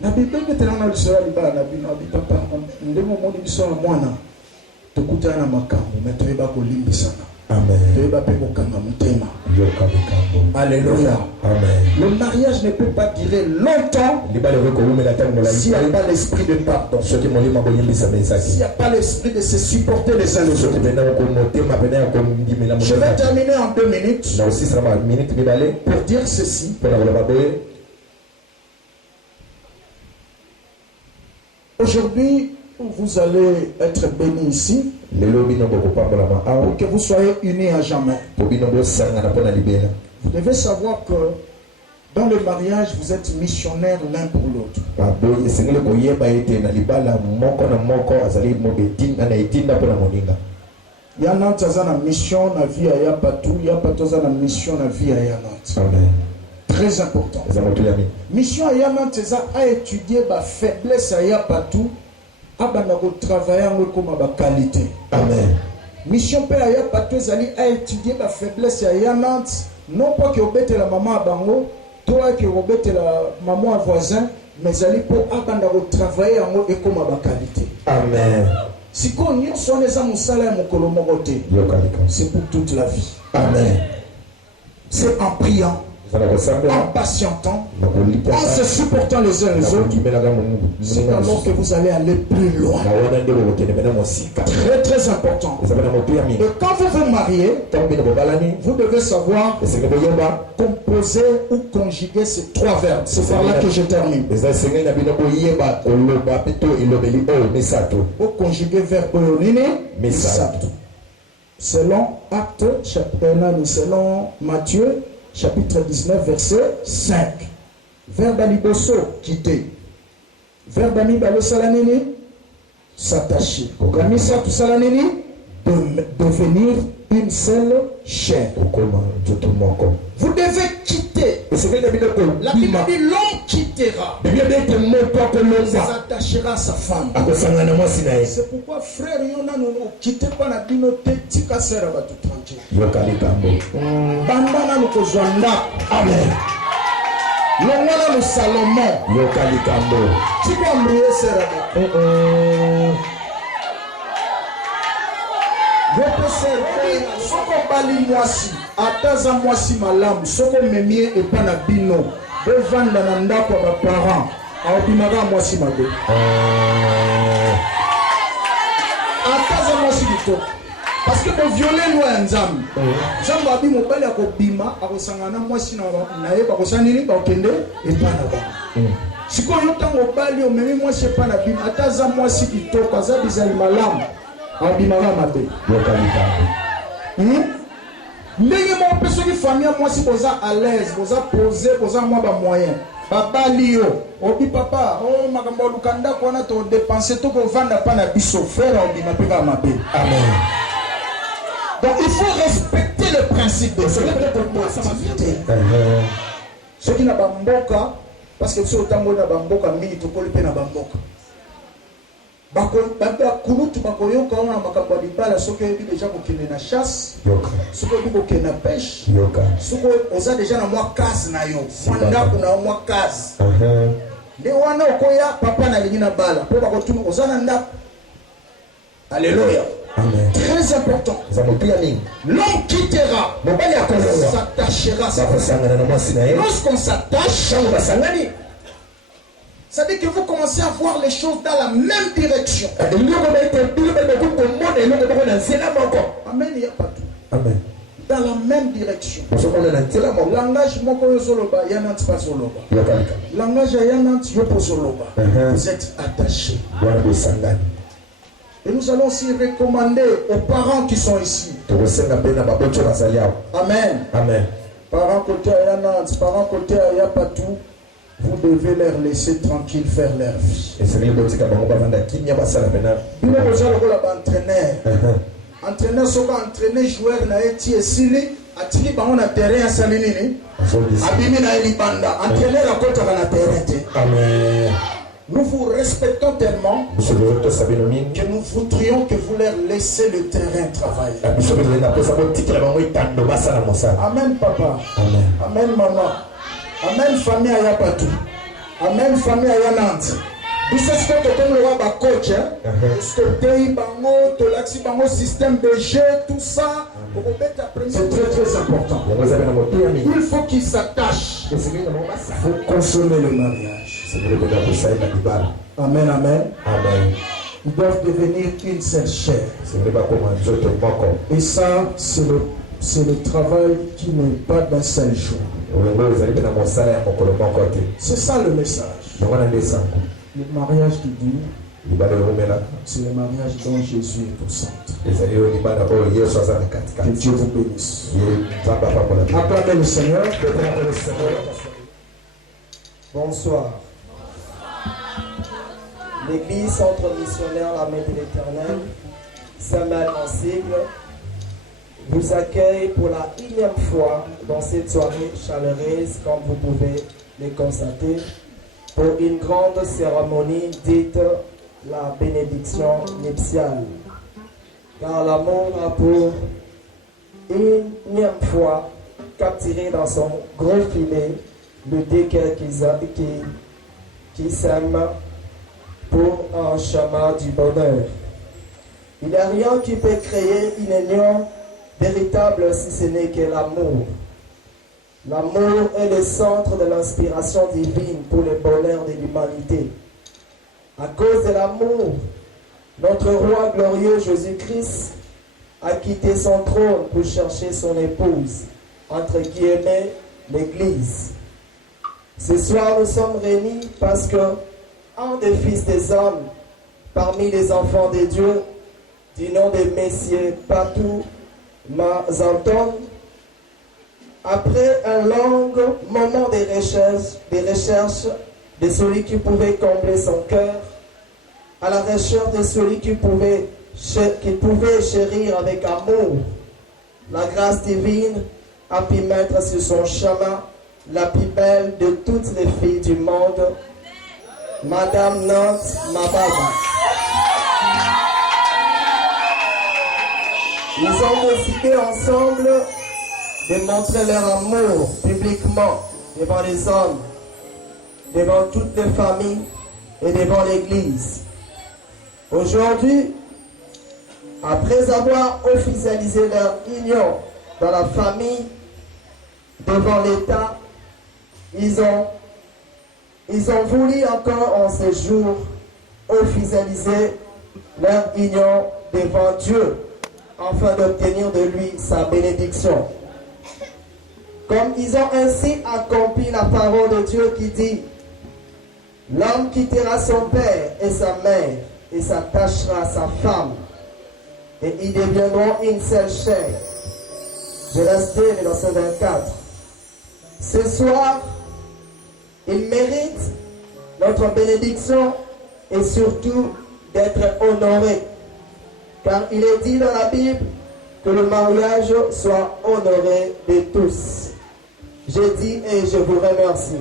Na bible betana na lisora libala na bino abi papa ndemo moni biso na mwana. Tukutana na makambo, mais toyeba ko limbisana. Amen. Alléluia. Amen. Le mariage ne peut pas durer longtemps s'il n'y a pas l'esprit de pardon. S'il n'y a pas l'esprit de se supporter les uns les autres. Je vais terminer en 2 minutes pour dire ceci. Aujourd'hui, vous allez être bénis ici pour que vous soyez unis à jamais. Vous devez savoir que dans le mariage, vous êtes missionnaires l'un pour l'autre. Yanant a mission na vie à Yapatu, Yapatu a mission na vie à Yanant. Très important. Mission à Yanant a étudié la faiblesse à Yapatu, a travailler comme ma qualité. Amen. Mission père à Yapatu a étudié la faiblesse à Yanant, non pas que obète la maman à Bango, toi que obète la maman à voisin, mais ali pour travailler en et comme ma qualité. Amen. Si on son les amis salaire mon colomoroté, c'est pour toute la vie. Amen. C'est en priant, en patientant, en se supportant les uns les autres. C'est alors que vous allez aller plus loin. Très très important. Et quand vous vous mariez, vous devez savoir composer ou conjuguer ces 3 verbes. C'est par là que je termine. Vous conjuguez verbe Misato. Selon Acte, selon Matthieu, chapitre 19, verset 5. Verbe aliboso, quitter. Verbe amibalo salanini, s'attacher. Gamisa tout salanini, devenir une seule chair. Vous devez quitter. La Bible dit l'homme quittera. S'attachera à sa femme. C'est pourquoi frère, nous quittez pas la binote, tika sera ba tout tranquille. Banda nous kozwanda. Amen. L'ongwana nous Salomon. Tika mbriye sera ba. Soko bali mwasi ataza mwasi malamu soko memie epa na bino bevanda na ndako ya baparent aobimaka mwasi mabe ataza mwasi kitoko parce que boviole loi ya nzambe nzambe abi mobali akobima akosangana mwasi na ye bakosala nini bakokende epa na bango sikoyo ntango obali omemi mwasi epa na bino ataza mwasi kitoko aza bizali malamu abimaka mabe ndenge mo peso ki famille mwasi boza à l'aise boza posé boza mwa ba moyen babali yo obi papa oh makambo lukanda kona to dépenser to ko vanda pa na biso frère obima pe ka mabe. Amen. Donc il faut respecter le principe de l'activité. Ce qui n'a pas mboka parce que ce autant na ba mboka mingi to koli pe na ba mboka bakulutu bakoyoka ona makambo ya libala soki oyebi deja kokende na chasse soki oyebi kokende na pêche soki oza deja na mwa kase na yo mwa ndako na yo mwa kase nde wana okoya papa na lingi na bala mpo bakotuna oza na ndako. Alléluia. Amen. Très important. L'homme quittera, s'attachera. Lorsqu'on s'attache, ça veut dire que vous commencez à voir les choses dans la même direction. Amen, il n'y a pas tout. Amen. Dans la même direction. Langage moko yozoloba yanant pas zoloba. Langage yanant yopo zoloba. Vous êtes attachés. Et nous allons aussi recommander aux parents qui sont ici. Amen. Amen. Parents côté yanant, parents côté yapatou. Vous devez leur laisser tranquille faire leur vie. Entraîneur soka entraîner joueur na eti esili atiki bango na terrain ya salinini abimi na elibanda entraîneur akota na terrain. Amen. Nous vous respectons tellement que nous voudrions que vous leur laissez le terrain travailler. Amen papa. Amen. Amen maman. Amen famille à Yapatu. Amen famille à Yanant. Biso ce que comme le roi ba coach hein. Stopper bango, tolaxi bango système de jeu tout ça. C'est très très important. yango eza mpe na moteya mingi Il faut qu'ils s'attachent. esengeli na bango basala Il faut consommer le mariage. sengeli mpenza kosalela libala Amen, amen. amen Ils doivent devenir une seule chair. sengeli bakoma nzoto moko Et ça, c'est le travail qui n'est pas d'un seul jour. oyo ezali mpe na mosala ya mokolo moko te C'est ça le message. yango na nde sango Le mariage qui dure, libala eomelaka c'est le mariage dont Jésus est au centre. ezali oyo libala oyo yesu aza na Que katikati Dieu vous bénisse. ye nzambe apambola bino. Acclamez le Seigneur. Bonsoir. L'Église Centre Missionnaire La Main de l'Éternel, Saint-Mal en sigle, vous accueille pour la 1e fois dans cette soirée chaleureuse, comme vous pouvez le constater, pour une grande cérémonie dite la bénédiction nuptiale. Car l'amour a pour 1e fois capturé dans son gros filet le deux cœurs qui s'aiment pour un chemin du bonheur. Il n'y a rien qui peut créer une union véritable si ce n'est que l'amour. L'amour est le centre de l'inspiration divine pour le bonheur de l'humanité. À cause de l'amour, notre roi glorieux Jésus-Christ a quitté son trône pour chercher son épouse, entre guillemets, l'Église. Ce soir, nous sommes réunis parce que un des fils des hommes, parmi les enfants de Dieu, du nom de Messieurs Patou Mazanton, après un long moment de recherche de celui qui pouvait combler son cœur, à la recherche de celui qui pouvait chérir avec amour, la grâce divine a pu mettre sur son chemin la plus belle de toutes les filles du monde, Madame Nantes Mababa. Ils ont décidé ensemble de montrer leur amour publiquement devant les hommes, devant toutes les familles et devant l'Église. Aujourd'hui, après avoir officialisé leur union dans la famille, devant l'État, ils ont voulu encore en ce jour officialiser leur union devant Dieu afin d'obtenir de lui sa bénédiction. Comme ils ont ainsi accompli la parole de Dieu qui dit: l'homme quittera son père et sa mère et s'attachera à sa femme et ils deviendront une seule chair. Je laisse dire le verset 24. Ce soir, il mérite notre bénédiction et surtout d'être honoré. Car il est dit dans la Bible que le mariage soit honoré de tous. Je dis et je vous remercie.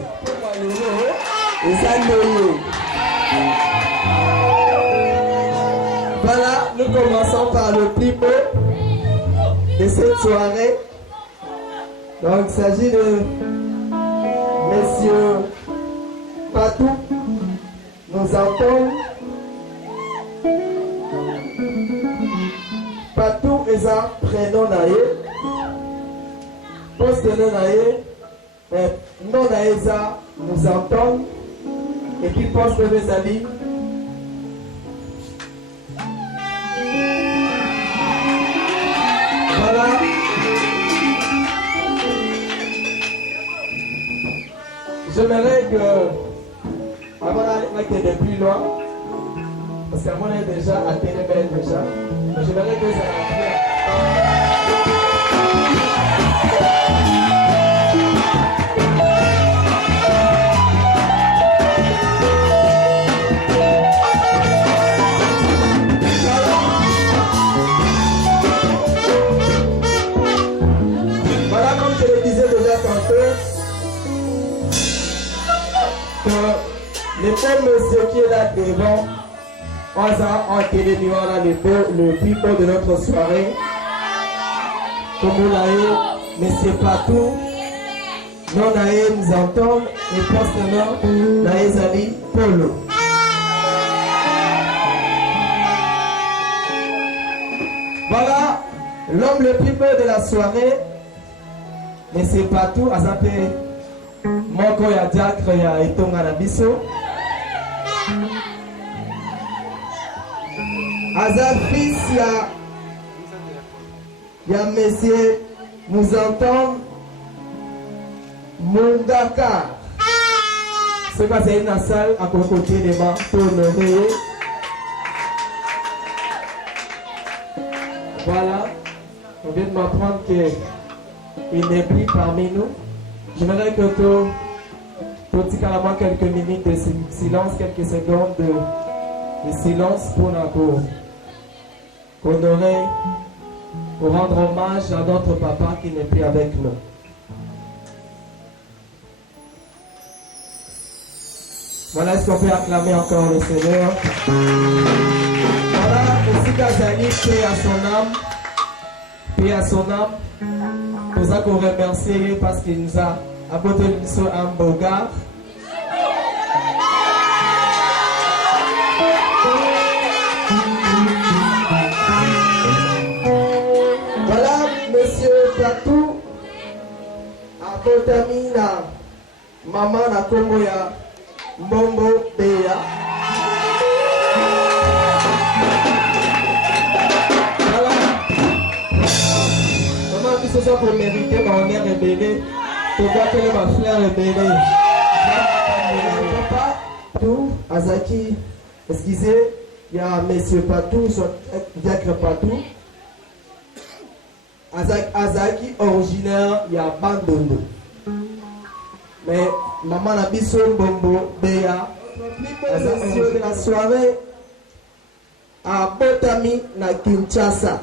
Voilà, nous commençons par le plus beau de cette soirée. Donc, il s'agit de Monsieur Patou. Nous entendons Patou est un prénom naïe. Poste de naïe. Non naïza nous entendons. Et puis poste de mes amis. Voilà. J'aimerais que, avant d'aller depuis loin, parce qu'à mon est déjà à Télémel déjà, mais j'aimerais que ça voilà, comme je le disais déjà tantôt, que le pauvre monsieur qui est là devant, on a télénué le plus beau de notre soirée. Comme vous l'avez, monsieur Patou, non naïe nous entend et postement naïe Zali Polo. Voilà, L'homme le plus beau de la soirée, mais c'est pas tout, à s'appeler Moko ya Diacre ya Itonga na biso. Aza fils ya monsieur nous entend Mungaka. C'est pas une salle à côté des mains pour honorer. Voilà, on vient de m'apprendre qu'il n'est plus parmi nous. J'aimerais que tu aies quelques minutes de silence, quelques secondes de silence pour honorer, pour rendre hommage à notre papa qui n'est plus avec nous. Voilà, est-ce qu'on peut acclamer encore le Seigneur? Voilà, aussi Kazali, paix à son âme. Paix à son âme. Pour ça qu'on remercie parce qu'il nous a apporté un beau gars. Voilà, monsieur Tatou, apporté na maman na Congo ya Mbombo Beya. Voilà. Maman qui se soit pour mériter ma honneur rebelle. Pourquoi que ma fleur rebelle? Papa, tout, Azaki, excusez, il y a monsieur Patou, Diacre Patou. Azaki originaire, il y a Bandondo. Mais maman a biso Bombo Beya, monsieur de la soirée à Botami na Kinshasa.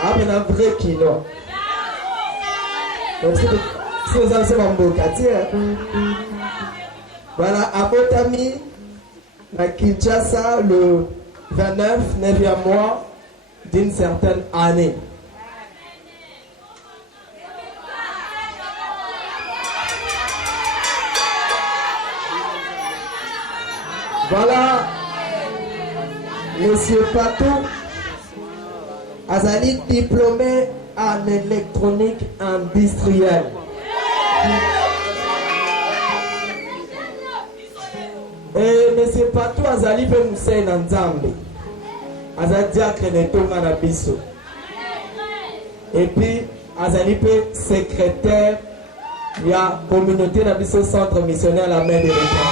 Ah, mais un vrai kino. C'est aux anciens Mambo Katia. Voilà, à Botami na Kinshasa le 29, 9e mois d'une certaine année. Voilà, monsieur Patou, Azali diplômé en électronique industrielle. Et monsieur Patou, Azali peut nous faire un ensemble. Azali Diacre Netonga na biso. Et puis, Azali peut secrétaire de la communauté na biso centre missionnaire la main de l'État.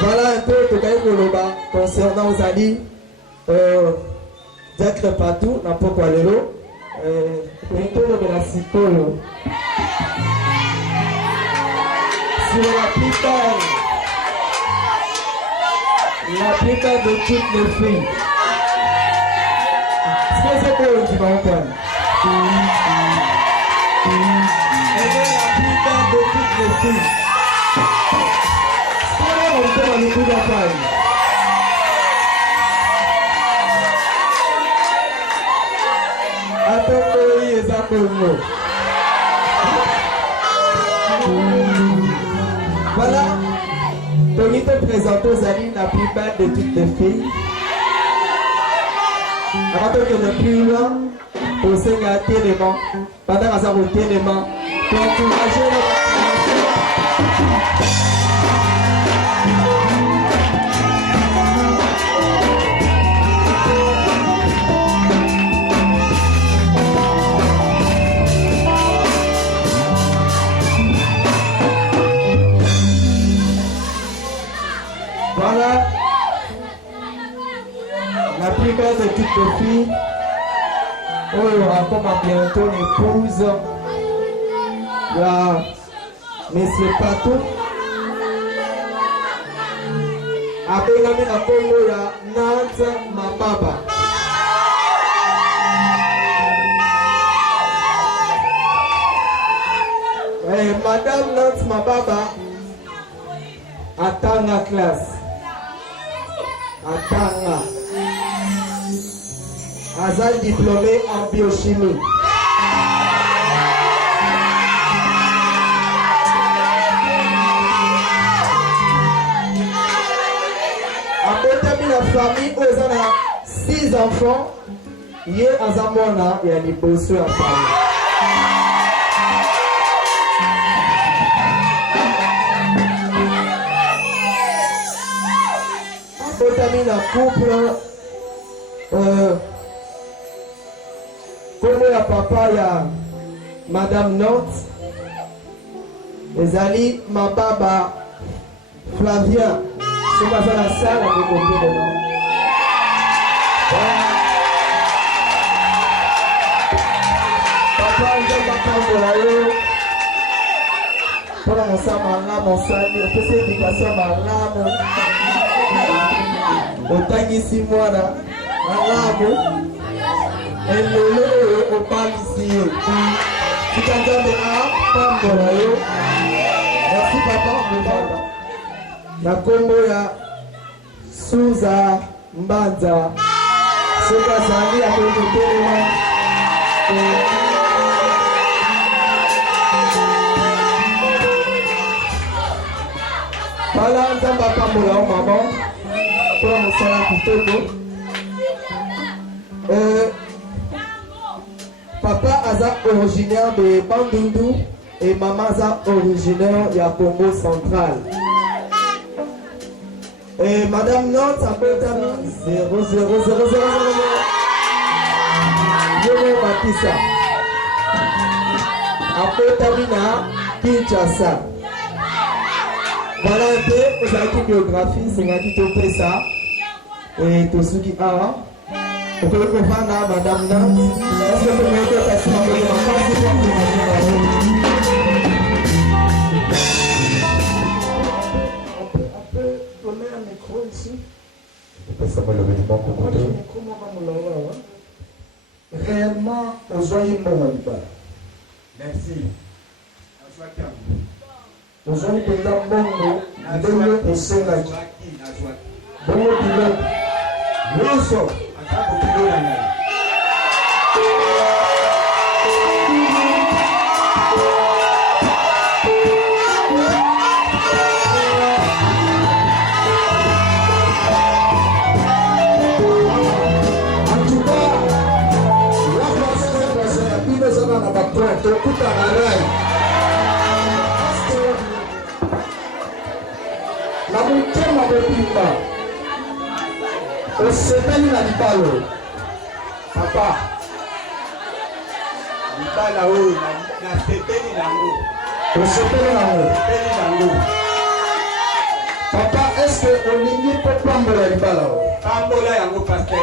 Voilà un peu de Koloba concernant Ozali, Diacre Patou, n'importe quoi l'élo, plutôt de la psychologue. Sur la plupart de toutes les filles. C'est quoi qui va entendre? La plupart de toutes les filles. Voilà, Tony te présente aux amis la plus belle de toutes les filles. Avant que le plus loin, pour se gâter les mains, pendant à s'arrêter les mains, pour encourager les voilà la plupart de toutes les filles aura comme à bientôt l'épouse la monsieur Patou abengami na kombo ya Nante Mababa. Madame Nante Mababa atanga classe. Atanga. Azal diplômé en biochimie. Abotami la famille où ils ont 6 enfants, il y a un mona et un épouseux en famille. Quand un couple, comme il y a papa, il y a Madame Nantes, les amis, ma baba, Flavien, c'est pas dans la salle avec combien de noms? Papa, il y a un peu pour mon sang, mon sali, on peut faire éducation, ma lame. Otangisi mwana malamu elolo opangisi yo kikanzambe apambola yo. Merci papa mbala na kombo ya Suza Mbanza soka zali akotelema pala nzamba apambola yo maman. Papa Aza originaire de Bandundu et maman Aza originaire de Congo central. Et Madame Nantes a fait 0 Yomo Matissa a fait Tamina Kinshasa. Voilà un peu, vous avez une biographie, c'est un petit ça. Et tout ce qui a, on peut comprendre Madame Nantes. Est-ce que vous pouvez faire passer ma On peut donner un micro ici. Réellement, aux oeufs merci. aux oeufs de la bongo, de l'eau bongo biloko nyonso ata kokilona ngai tokutana nai na motema mobimba osepeli na libalo papa libala oyo nasepeli nango osepeli nango papa eske olingi mpo pambola libala oyo pambola yango paster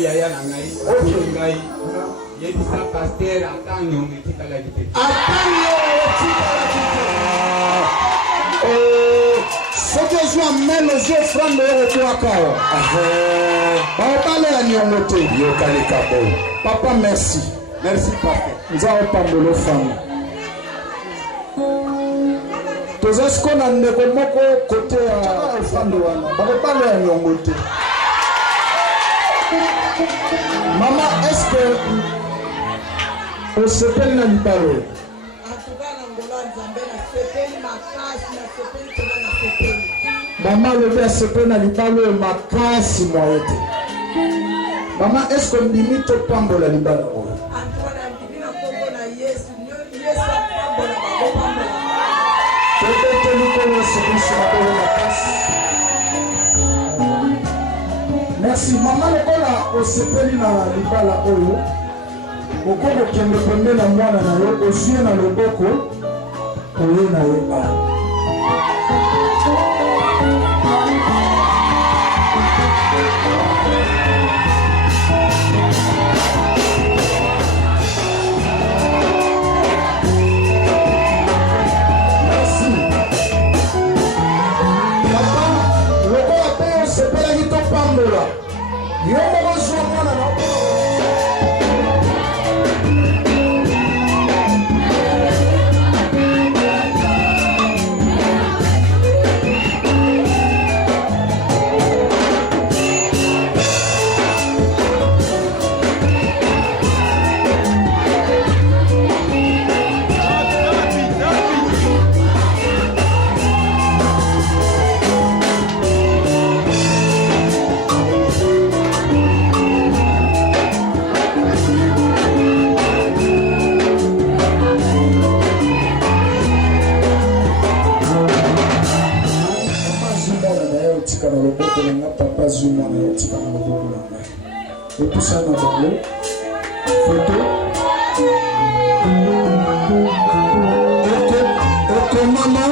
yaya na ngai oyo ngai yebisa paster ata nyongo etikalaki te soki ozwi amen ozwi ofrande oyo okwaka baobale ya niongo te yokalika boyo papa merci paster nzambe opambola ofanda toza siko na ndeko moko kote ya ofrande wana baobale ya niongo te. Maman, est-ce que on s'appelle dans le ballon? Maman, le père s'appelle dans le ballon, ma casse, moi. Maman, est-ce qu'on limite au pambo dans le ballon? Peut-être que nous connaissons la casse. Merci. Maman, le kola osepeli na libala oyo. Okoko kende pembe na mwana na yo, osuye na loboko, oye na ye ba. Merci. Papa, le kola pe osepela ki to pambola. Yo moko zwa mwana na tika na loboko na nga papa zuma na yo tika na loboko na ngai epusa na bango foto ekomama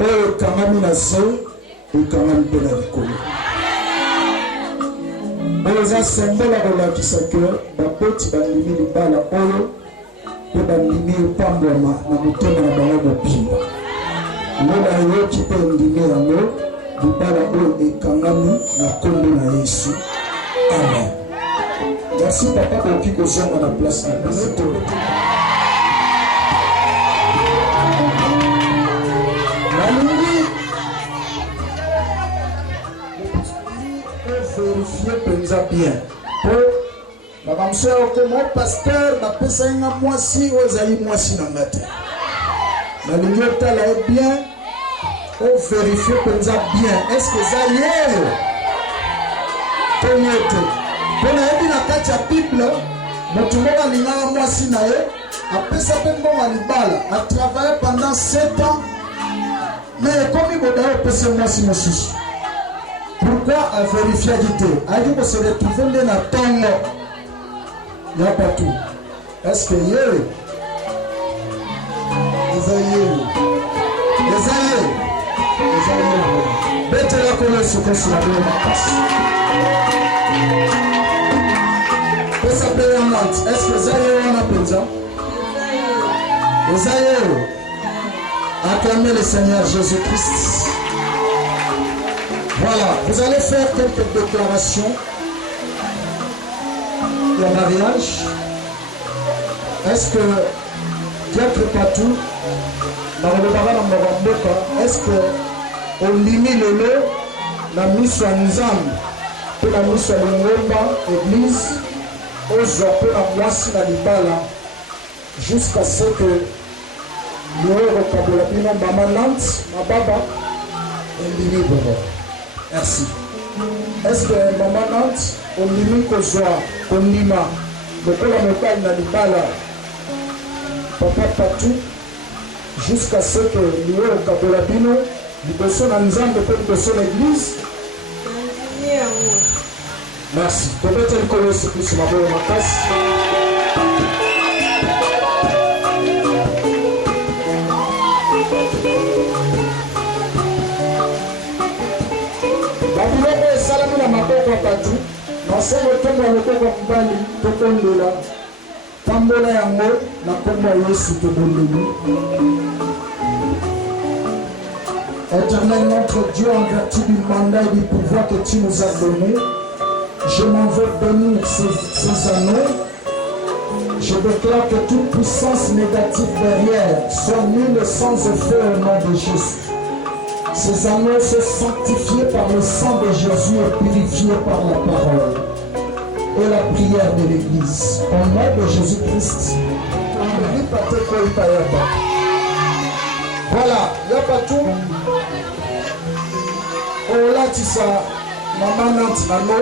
oyo ekangami na se ekangami mpe na likolo oyo eza sembole kolakisa ke babeti bandimi libala oyo mpe bandimi epambwama na motema na bango mobimba lola eyoki mpe ndimi yango libala oyo ekangami na kombo na Yesu. Amen. Merci papa koki kozonga na place na biso. Nalingi vérifier penza bien po makamso ya okoma pasteur bapesa nga mwasi oyo ezali mwasi na nga te. Nalingi otala ye bien ovérifie penza bien est-ce que eza ye to ye te mpo nayebi na kati ya bible moto moko alingaka mwasi na ye apesa mpe mbongo libala atravaille pendant 7 ans mais ekomi boda oyo opesa mwasi mosusu. Pourquoi avérifiaki te ayaki kose retrouve nde na ntongo ya patu est-ce que ye eza ye eza ye eza ye betela kolo esokosi na bino makasi pesa mpe ya mante est-ce que eza ye wana mpenza eza ye. Acclamez le Seigneur Jésus-Christ. Voilà, vous allez faire quelques déclarations de mariage. Est-ce que Dieu partout est-ce que on limite le lot la mise en Nzambe pour la mise en Lingomba église aux peu la moisi la libala jusqu'à ce que le kabola bino mama Nantes ma baba on limite. Merci. Est-ce que maman Nantes on limite ko joie on lima lokola mobali na libala papa partout jusqu'à ce que nous au Kabolabino, nous sommes en Nzambe pour nous sommes l'église. Merci. Peut-être que nous sommes plus ma bonne macasse. Babylone est salami na maboko partout. Dans ce retour dans le corps mbali tokondola. Tambola yango na kombo ya Yesu tobondeli. Éternel notre Dieu, en vertu du mandat et du pouvoir que tu nous as donné, je m'en veux bénir ces anneaux. Je déclare que toute puissance négative derrière soit nulle sans effet au nom de Jésus. Ces anneaux sont sanctifiés par le sang de Jésus et purifiés par la parole et la prière de l'Église. Au nom de Jésus-Christ. Voilà, il n'y a pas tout. Ola tisa maman Nantes nano.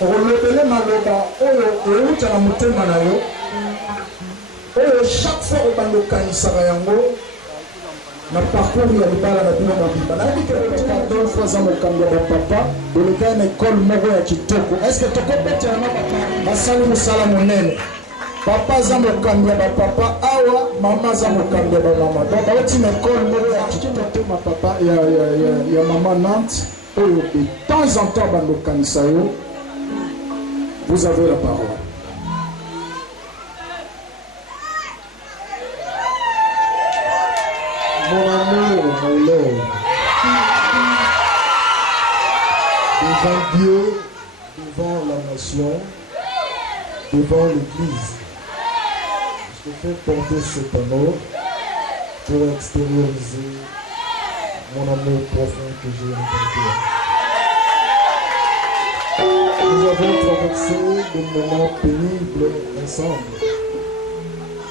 Olobele maloba oyo euta na motema na yo. Oyo chaque fois obando kanisaka yango na parcours ya libala na bino mabimba. Na yebike pardon fois za mokambi ya papa de l'école na école moko ya kitoko. Est-ce que toko bete na papa basali musala monene. Papa za mokambi ya papa awa mama za mokambi ya mama. Donc bauti na école moko ya kitoko ma papa ya maman Nantes oyo de temps en temps bando kanisa yo. Vous avez la parole. Mon amour, mon Lord, devant Dieu, devant la nation, devant l'Église, je te fais porter cet amour pour extérioriser mon amour profond que j'ai envers toi. Nous avons traversé des moments pénibles ensemble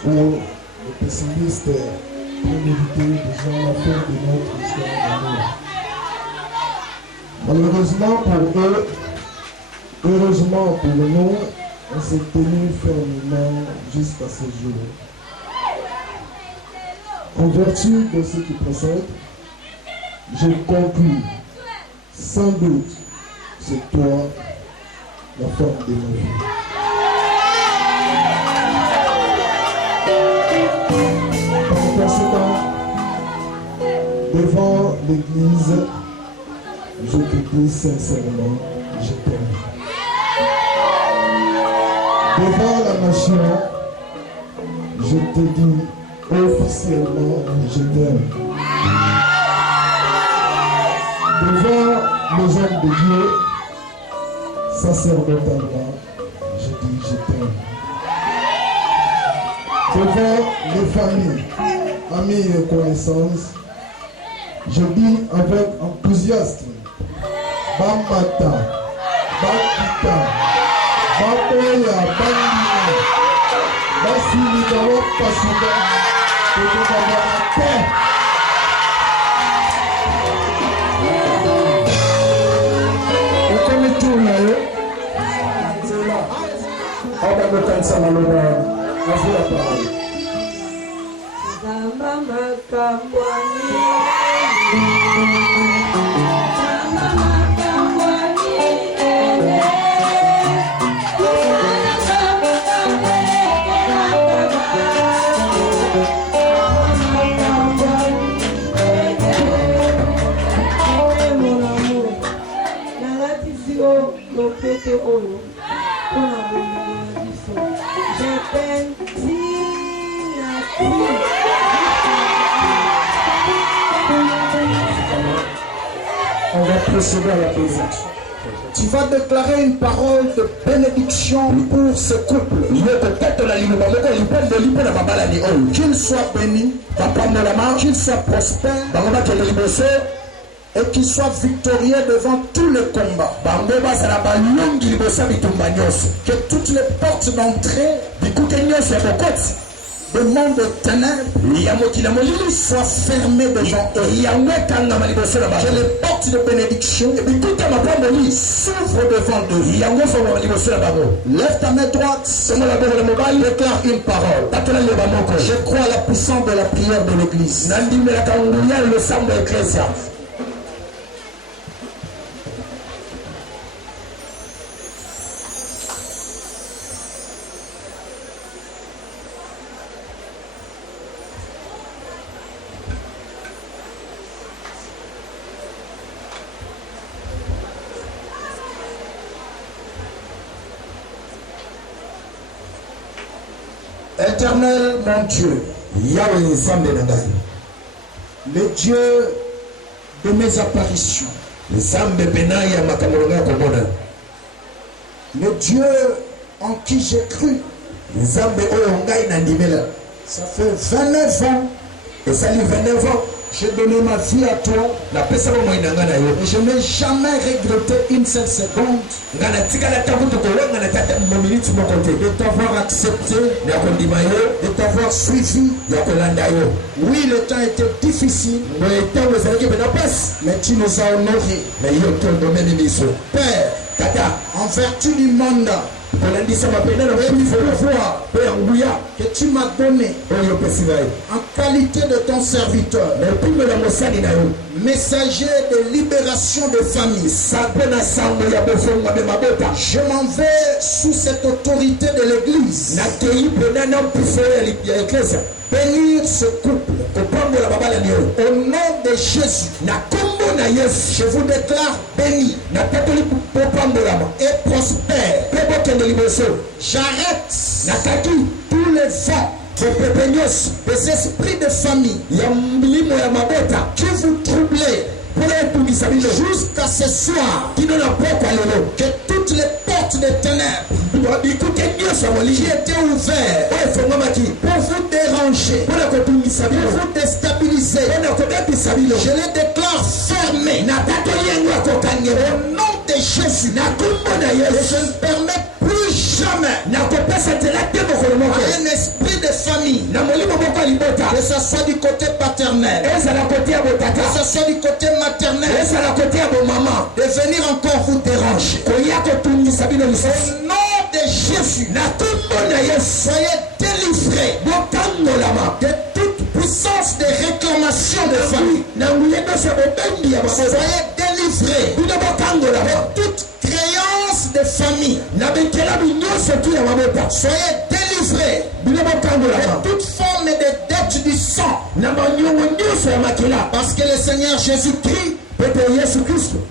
où le pessimiste prémédité déjà la fin de notre histoire d'amour. Malheureusement pour eux, heureusement pour nous, on s'est tenu fermement jusqu'à ce jour. En vertu de ce qui précède, je conclus, sans doute, c'est toi la femme de ma vie. Par conséquent, devant l'Église, je te dis sincèrement, je t'aime. Devant la nation, je te dis officiellement, je t'aime. Devant les hommes de Dieu, sacerdotalement, je dis je t'aime. Devant les familles, amis et connaissances, je dis avec enthousiasme, Bamata, Bakita, Bakoya, Bandina, Basilikawa, Pasuga, Tokabata. On va procéder à la bénédiction. Tu vas déclarer une parole de bénédiction pour ce couple. Qu'il soit béni, qu'il soit prospère, et qu'il soit victorieux devant tous les combats. Que toutes les portes d'entrée le monde de ténèbres soit fermé devant eux. Que les portes de bénédiction s'ouvrent devant eux. Lève ta main droite, déclare une parole. Je crois à la puissance de la prière de l'Église. Éternel mon Dieu, le Dieu de mes apparitions, le Dieu en qui j'ai cru, ça fait 29 ans, et ça fait 29 ans, j'ai donné ma vie à toi, et je n'ai jamais regretté une seule seconde de t'avoir accepté, de t'avoir suivi. Oui, le temps était difficile, mais tu nous as honorés. Père, en vertu du mandat que tu m'as donné en qualité de ton serviteur, messager de libération des familles, je m'en vais sous cette autorité de l'Église bénir ce couple au nom de Jésus. Je vous déclare béni et prospère. J'arrête tous les vents des esprits de famille qui vous troublez jusqu'à ce soir, que toutes les portes des ténèbres qui étaient ouvertes pour vous déranger, pour vous déstabiliser, je les déclare fermés au nom de Jésus. Et je ne permets plus jamais un esprit de famille, que ce soit du côté paternel, que ce soit du côté maternel, de venir encore vous déranger. Au nom de Jésus, soyez délivrés de toute puissance des malédiction des familles. Soyez délivrés de toute créance des familles. Soyez délivrés de toute forme de dette du sang. Parce que le Seigneur Jésus-Christ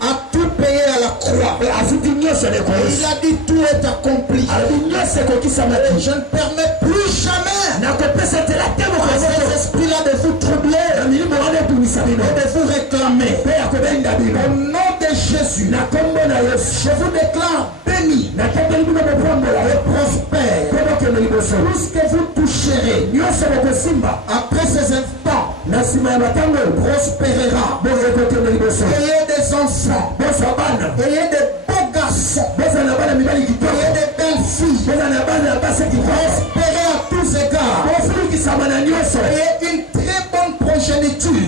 a tout payé à la croix. Il a dit tout est accompli. Je ne permets plus jamais à ces esprits-là de vous troubler et de vous réclamer. Au nom de Jésus, je vous déclare béni et prospère. Tout ce que vous toucherez après ces instants prospérera. Ayez des enfants, ayez des beaux garçons, ayez des belles filles, prospérez à tous égards, ayez une très bonne progéniture,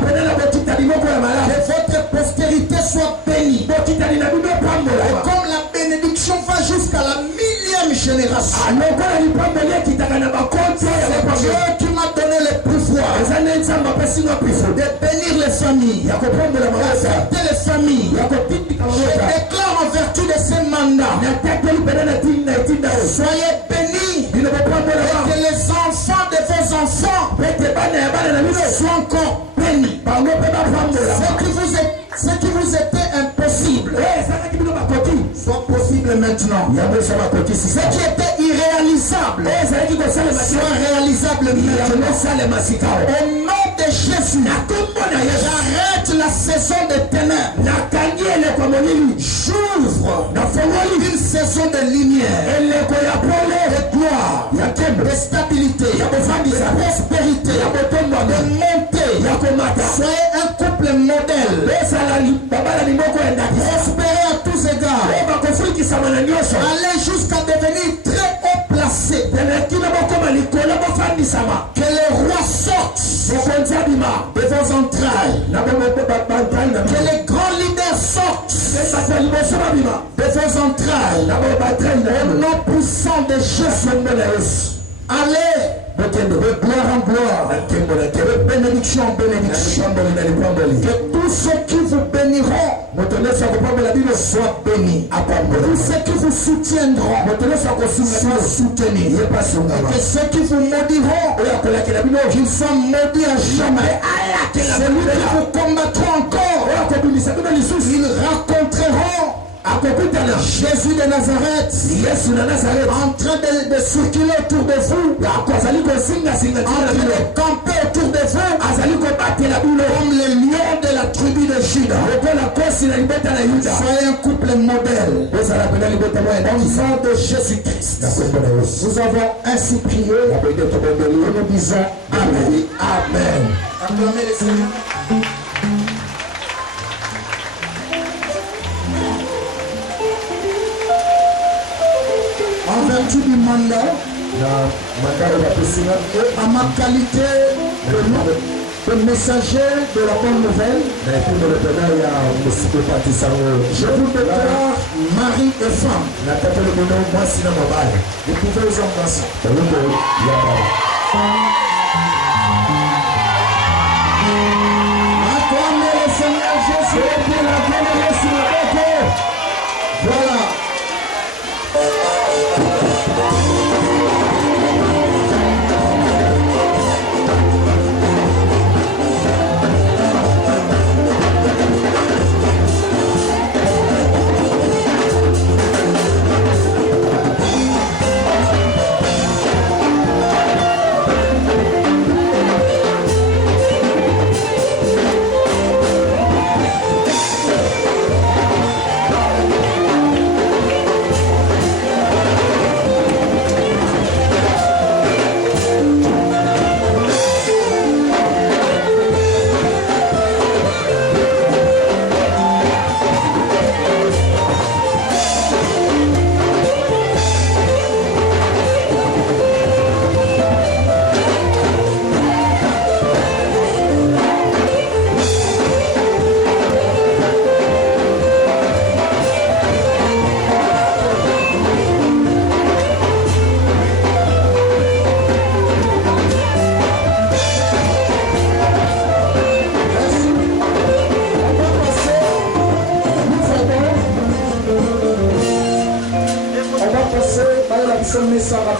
que votre postérité soit bénie, et comme la bénédiction va jusqu'à la 1000e génération. Dieu qui m'a donné le pouvoir de bénir les familles, d'affecter les familles. Je déclare en vertu de ces mandats, soyez bénis et que les enfants de vos enfants soient encore bénis. Ce qui vous était impossible soit possible maintenant. Ce qui était irréalisable soit réalisable maintenant. Au nom de Jésus, j'arrête la saison des ténèbres. J'ouvre une saison de lumière, de gloire, de stabilité, de prospérité, de montée. Soyez un couple modèle. Prospérez à tous égards. Allez jusqu'à devenir très haut placé. Que les rois sortent de vos entrailles. Que les grands leaders sortent de vos entrailles. Au nom puissant de Jésus. Allez de gloire en gloire, de bénédiction en bénédiction. Que tous ceux qui vous béniront soient bénis. Tous ceux qui vous soutiendront soient soutenus. Et que ceux qui vous maudiront, qu'ils soient maudits à jamais. Celui qui vous combattront encore, ils raconteront Jésus de Nazareth en train de circuler autour de vous, en train de camper autour de vous comme les lions de la tribu de Juda. Soyez un couple modèle au nom de Jésus-Christ. Nous avons ainsi prié et nous disons Amen. Amen. Acclamez les Seigneurs. En vertu du mandat, à ma qualité de messager de la bonne nouvelle, je vous déclare mari et femme. Vous pouvez vous embrasser. Acclamez le Seigneur Jésus pour la gloire sur la tête. Voilà.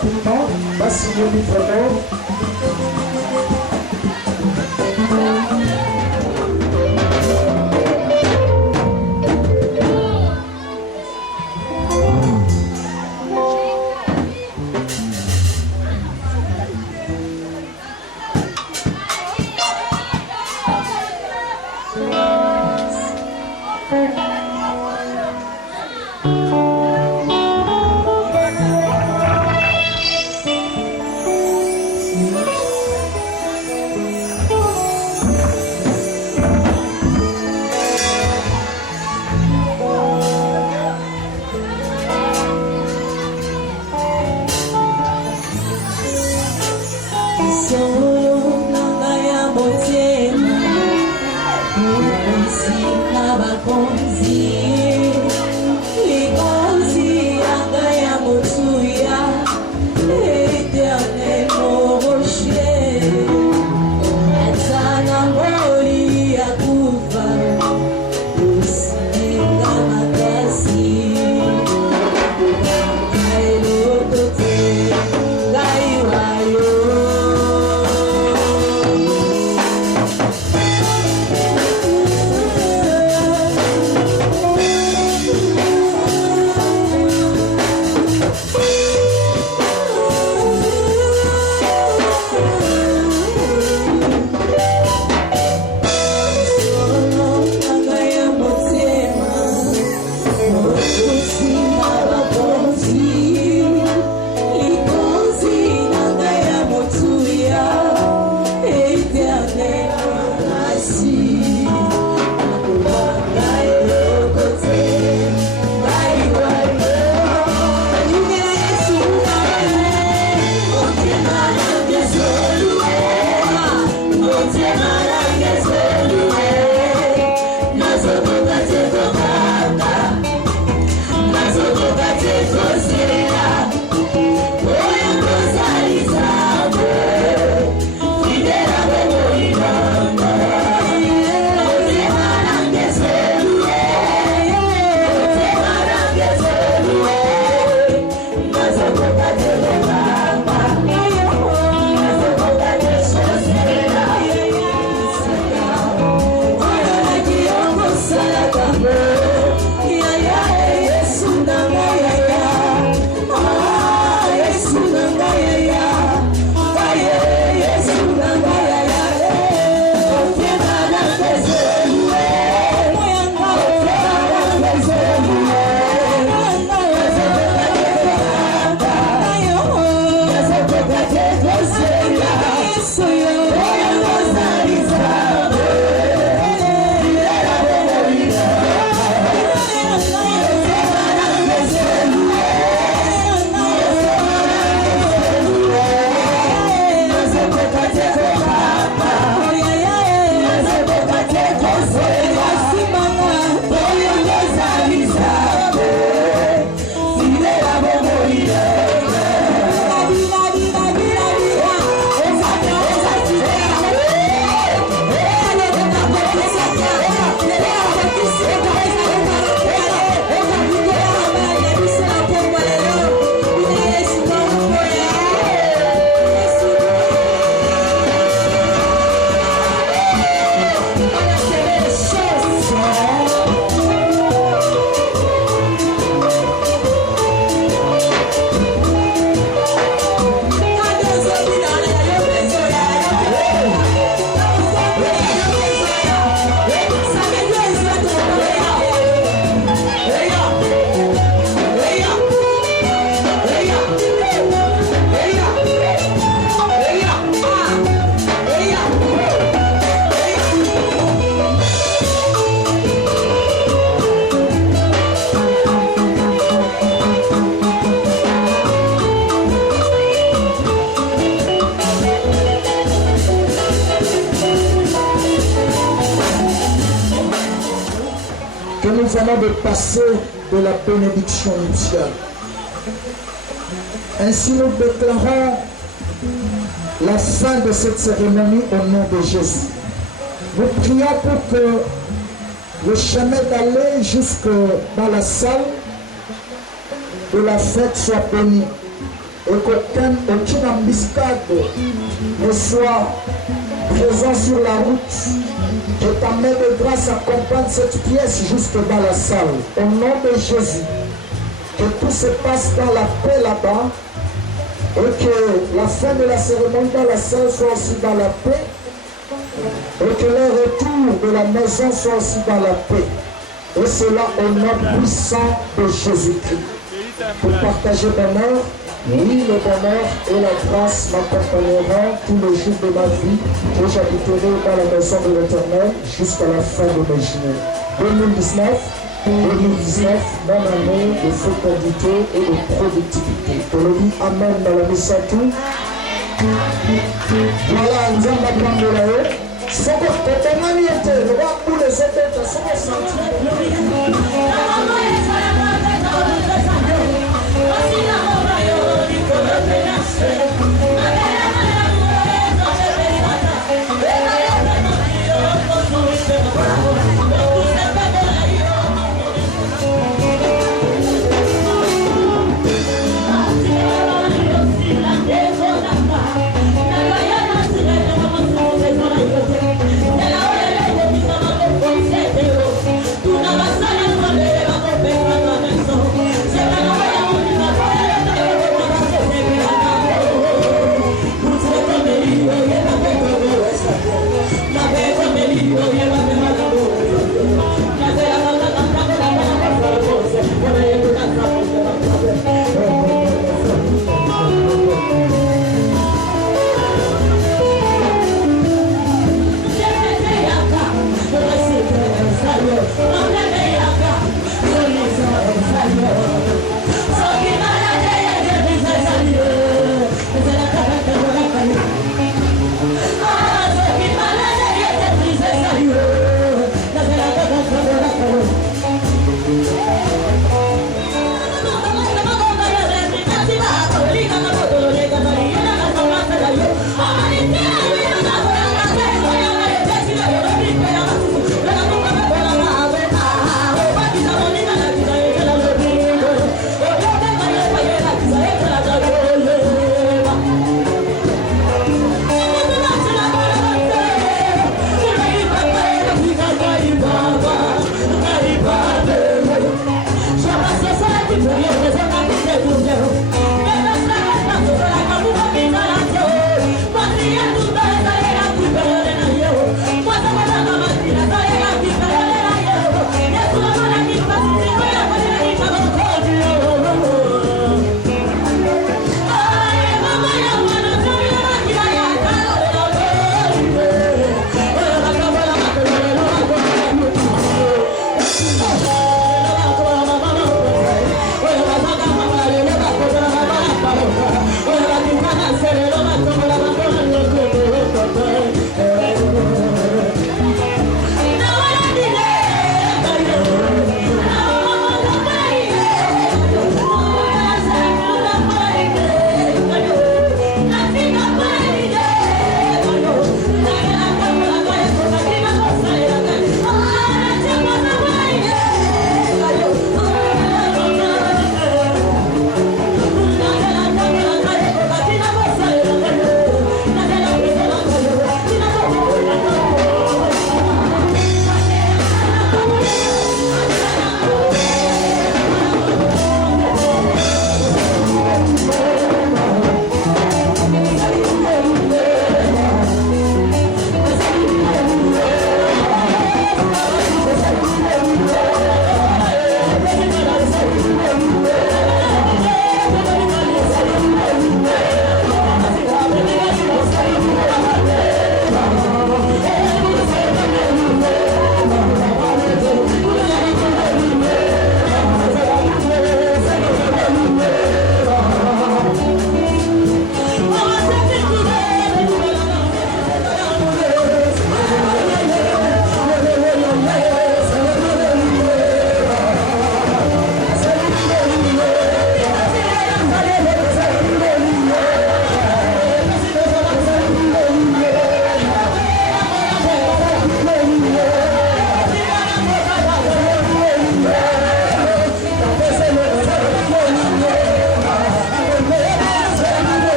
rapidement. Va signer le livre d'or. nous allons de passer de la bénédiction nuptiale. Ainsi nous déclarons la fin de cette cérémonie au nom de Jésus. Nous prions pour que le chemin d'aller jusque dans la salle de la fête soit béni et qu'aucune embuscade ne soit présent sur la route. Que ta main de grâce accompagne cette pièce jusque dans la salle. Au nom de Jésus, que tout se passe dans la paix là-bas et que la fin de la cérémonie dans la salle soit aussi dans la paix et que le retour de la maison soit aussi dans la paix. Et cela au nom puissant de Jésus-Christ. Pour partager bonheur, oui, le bonheur et la grâce m'accompagneront tous les jours de ma vie et j'habiterai dans la maison de l'Éternel jusqu'à la fin de mes jours. 2019, bonne année de fécondité et de productivité. Pour le dit Amen dans la mission tout. Voilà, nous allons apprendre là-haut. Soko, t'es tellement mieux, le roi pour les autres, t'as son sentiment.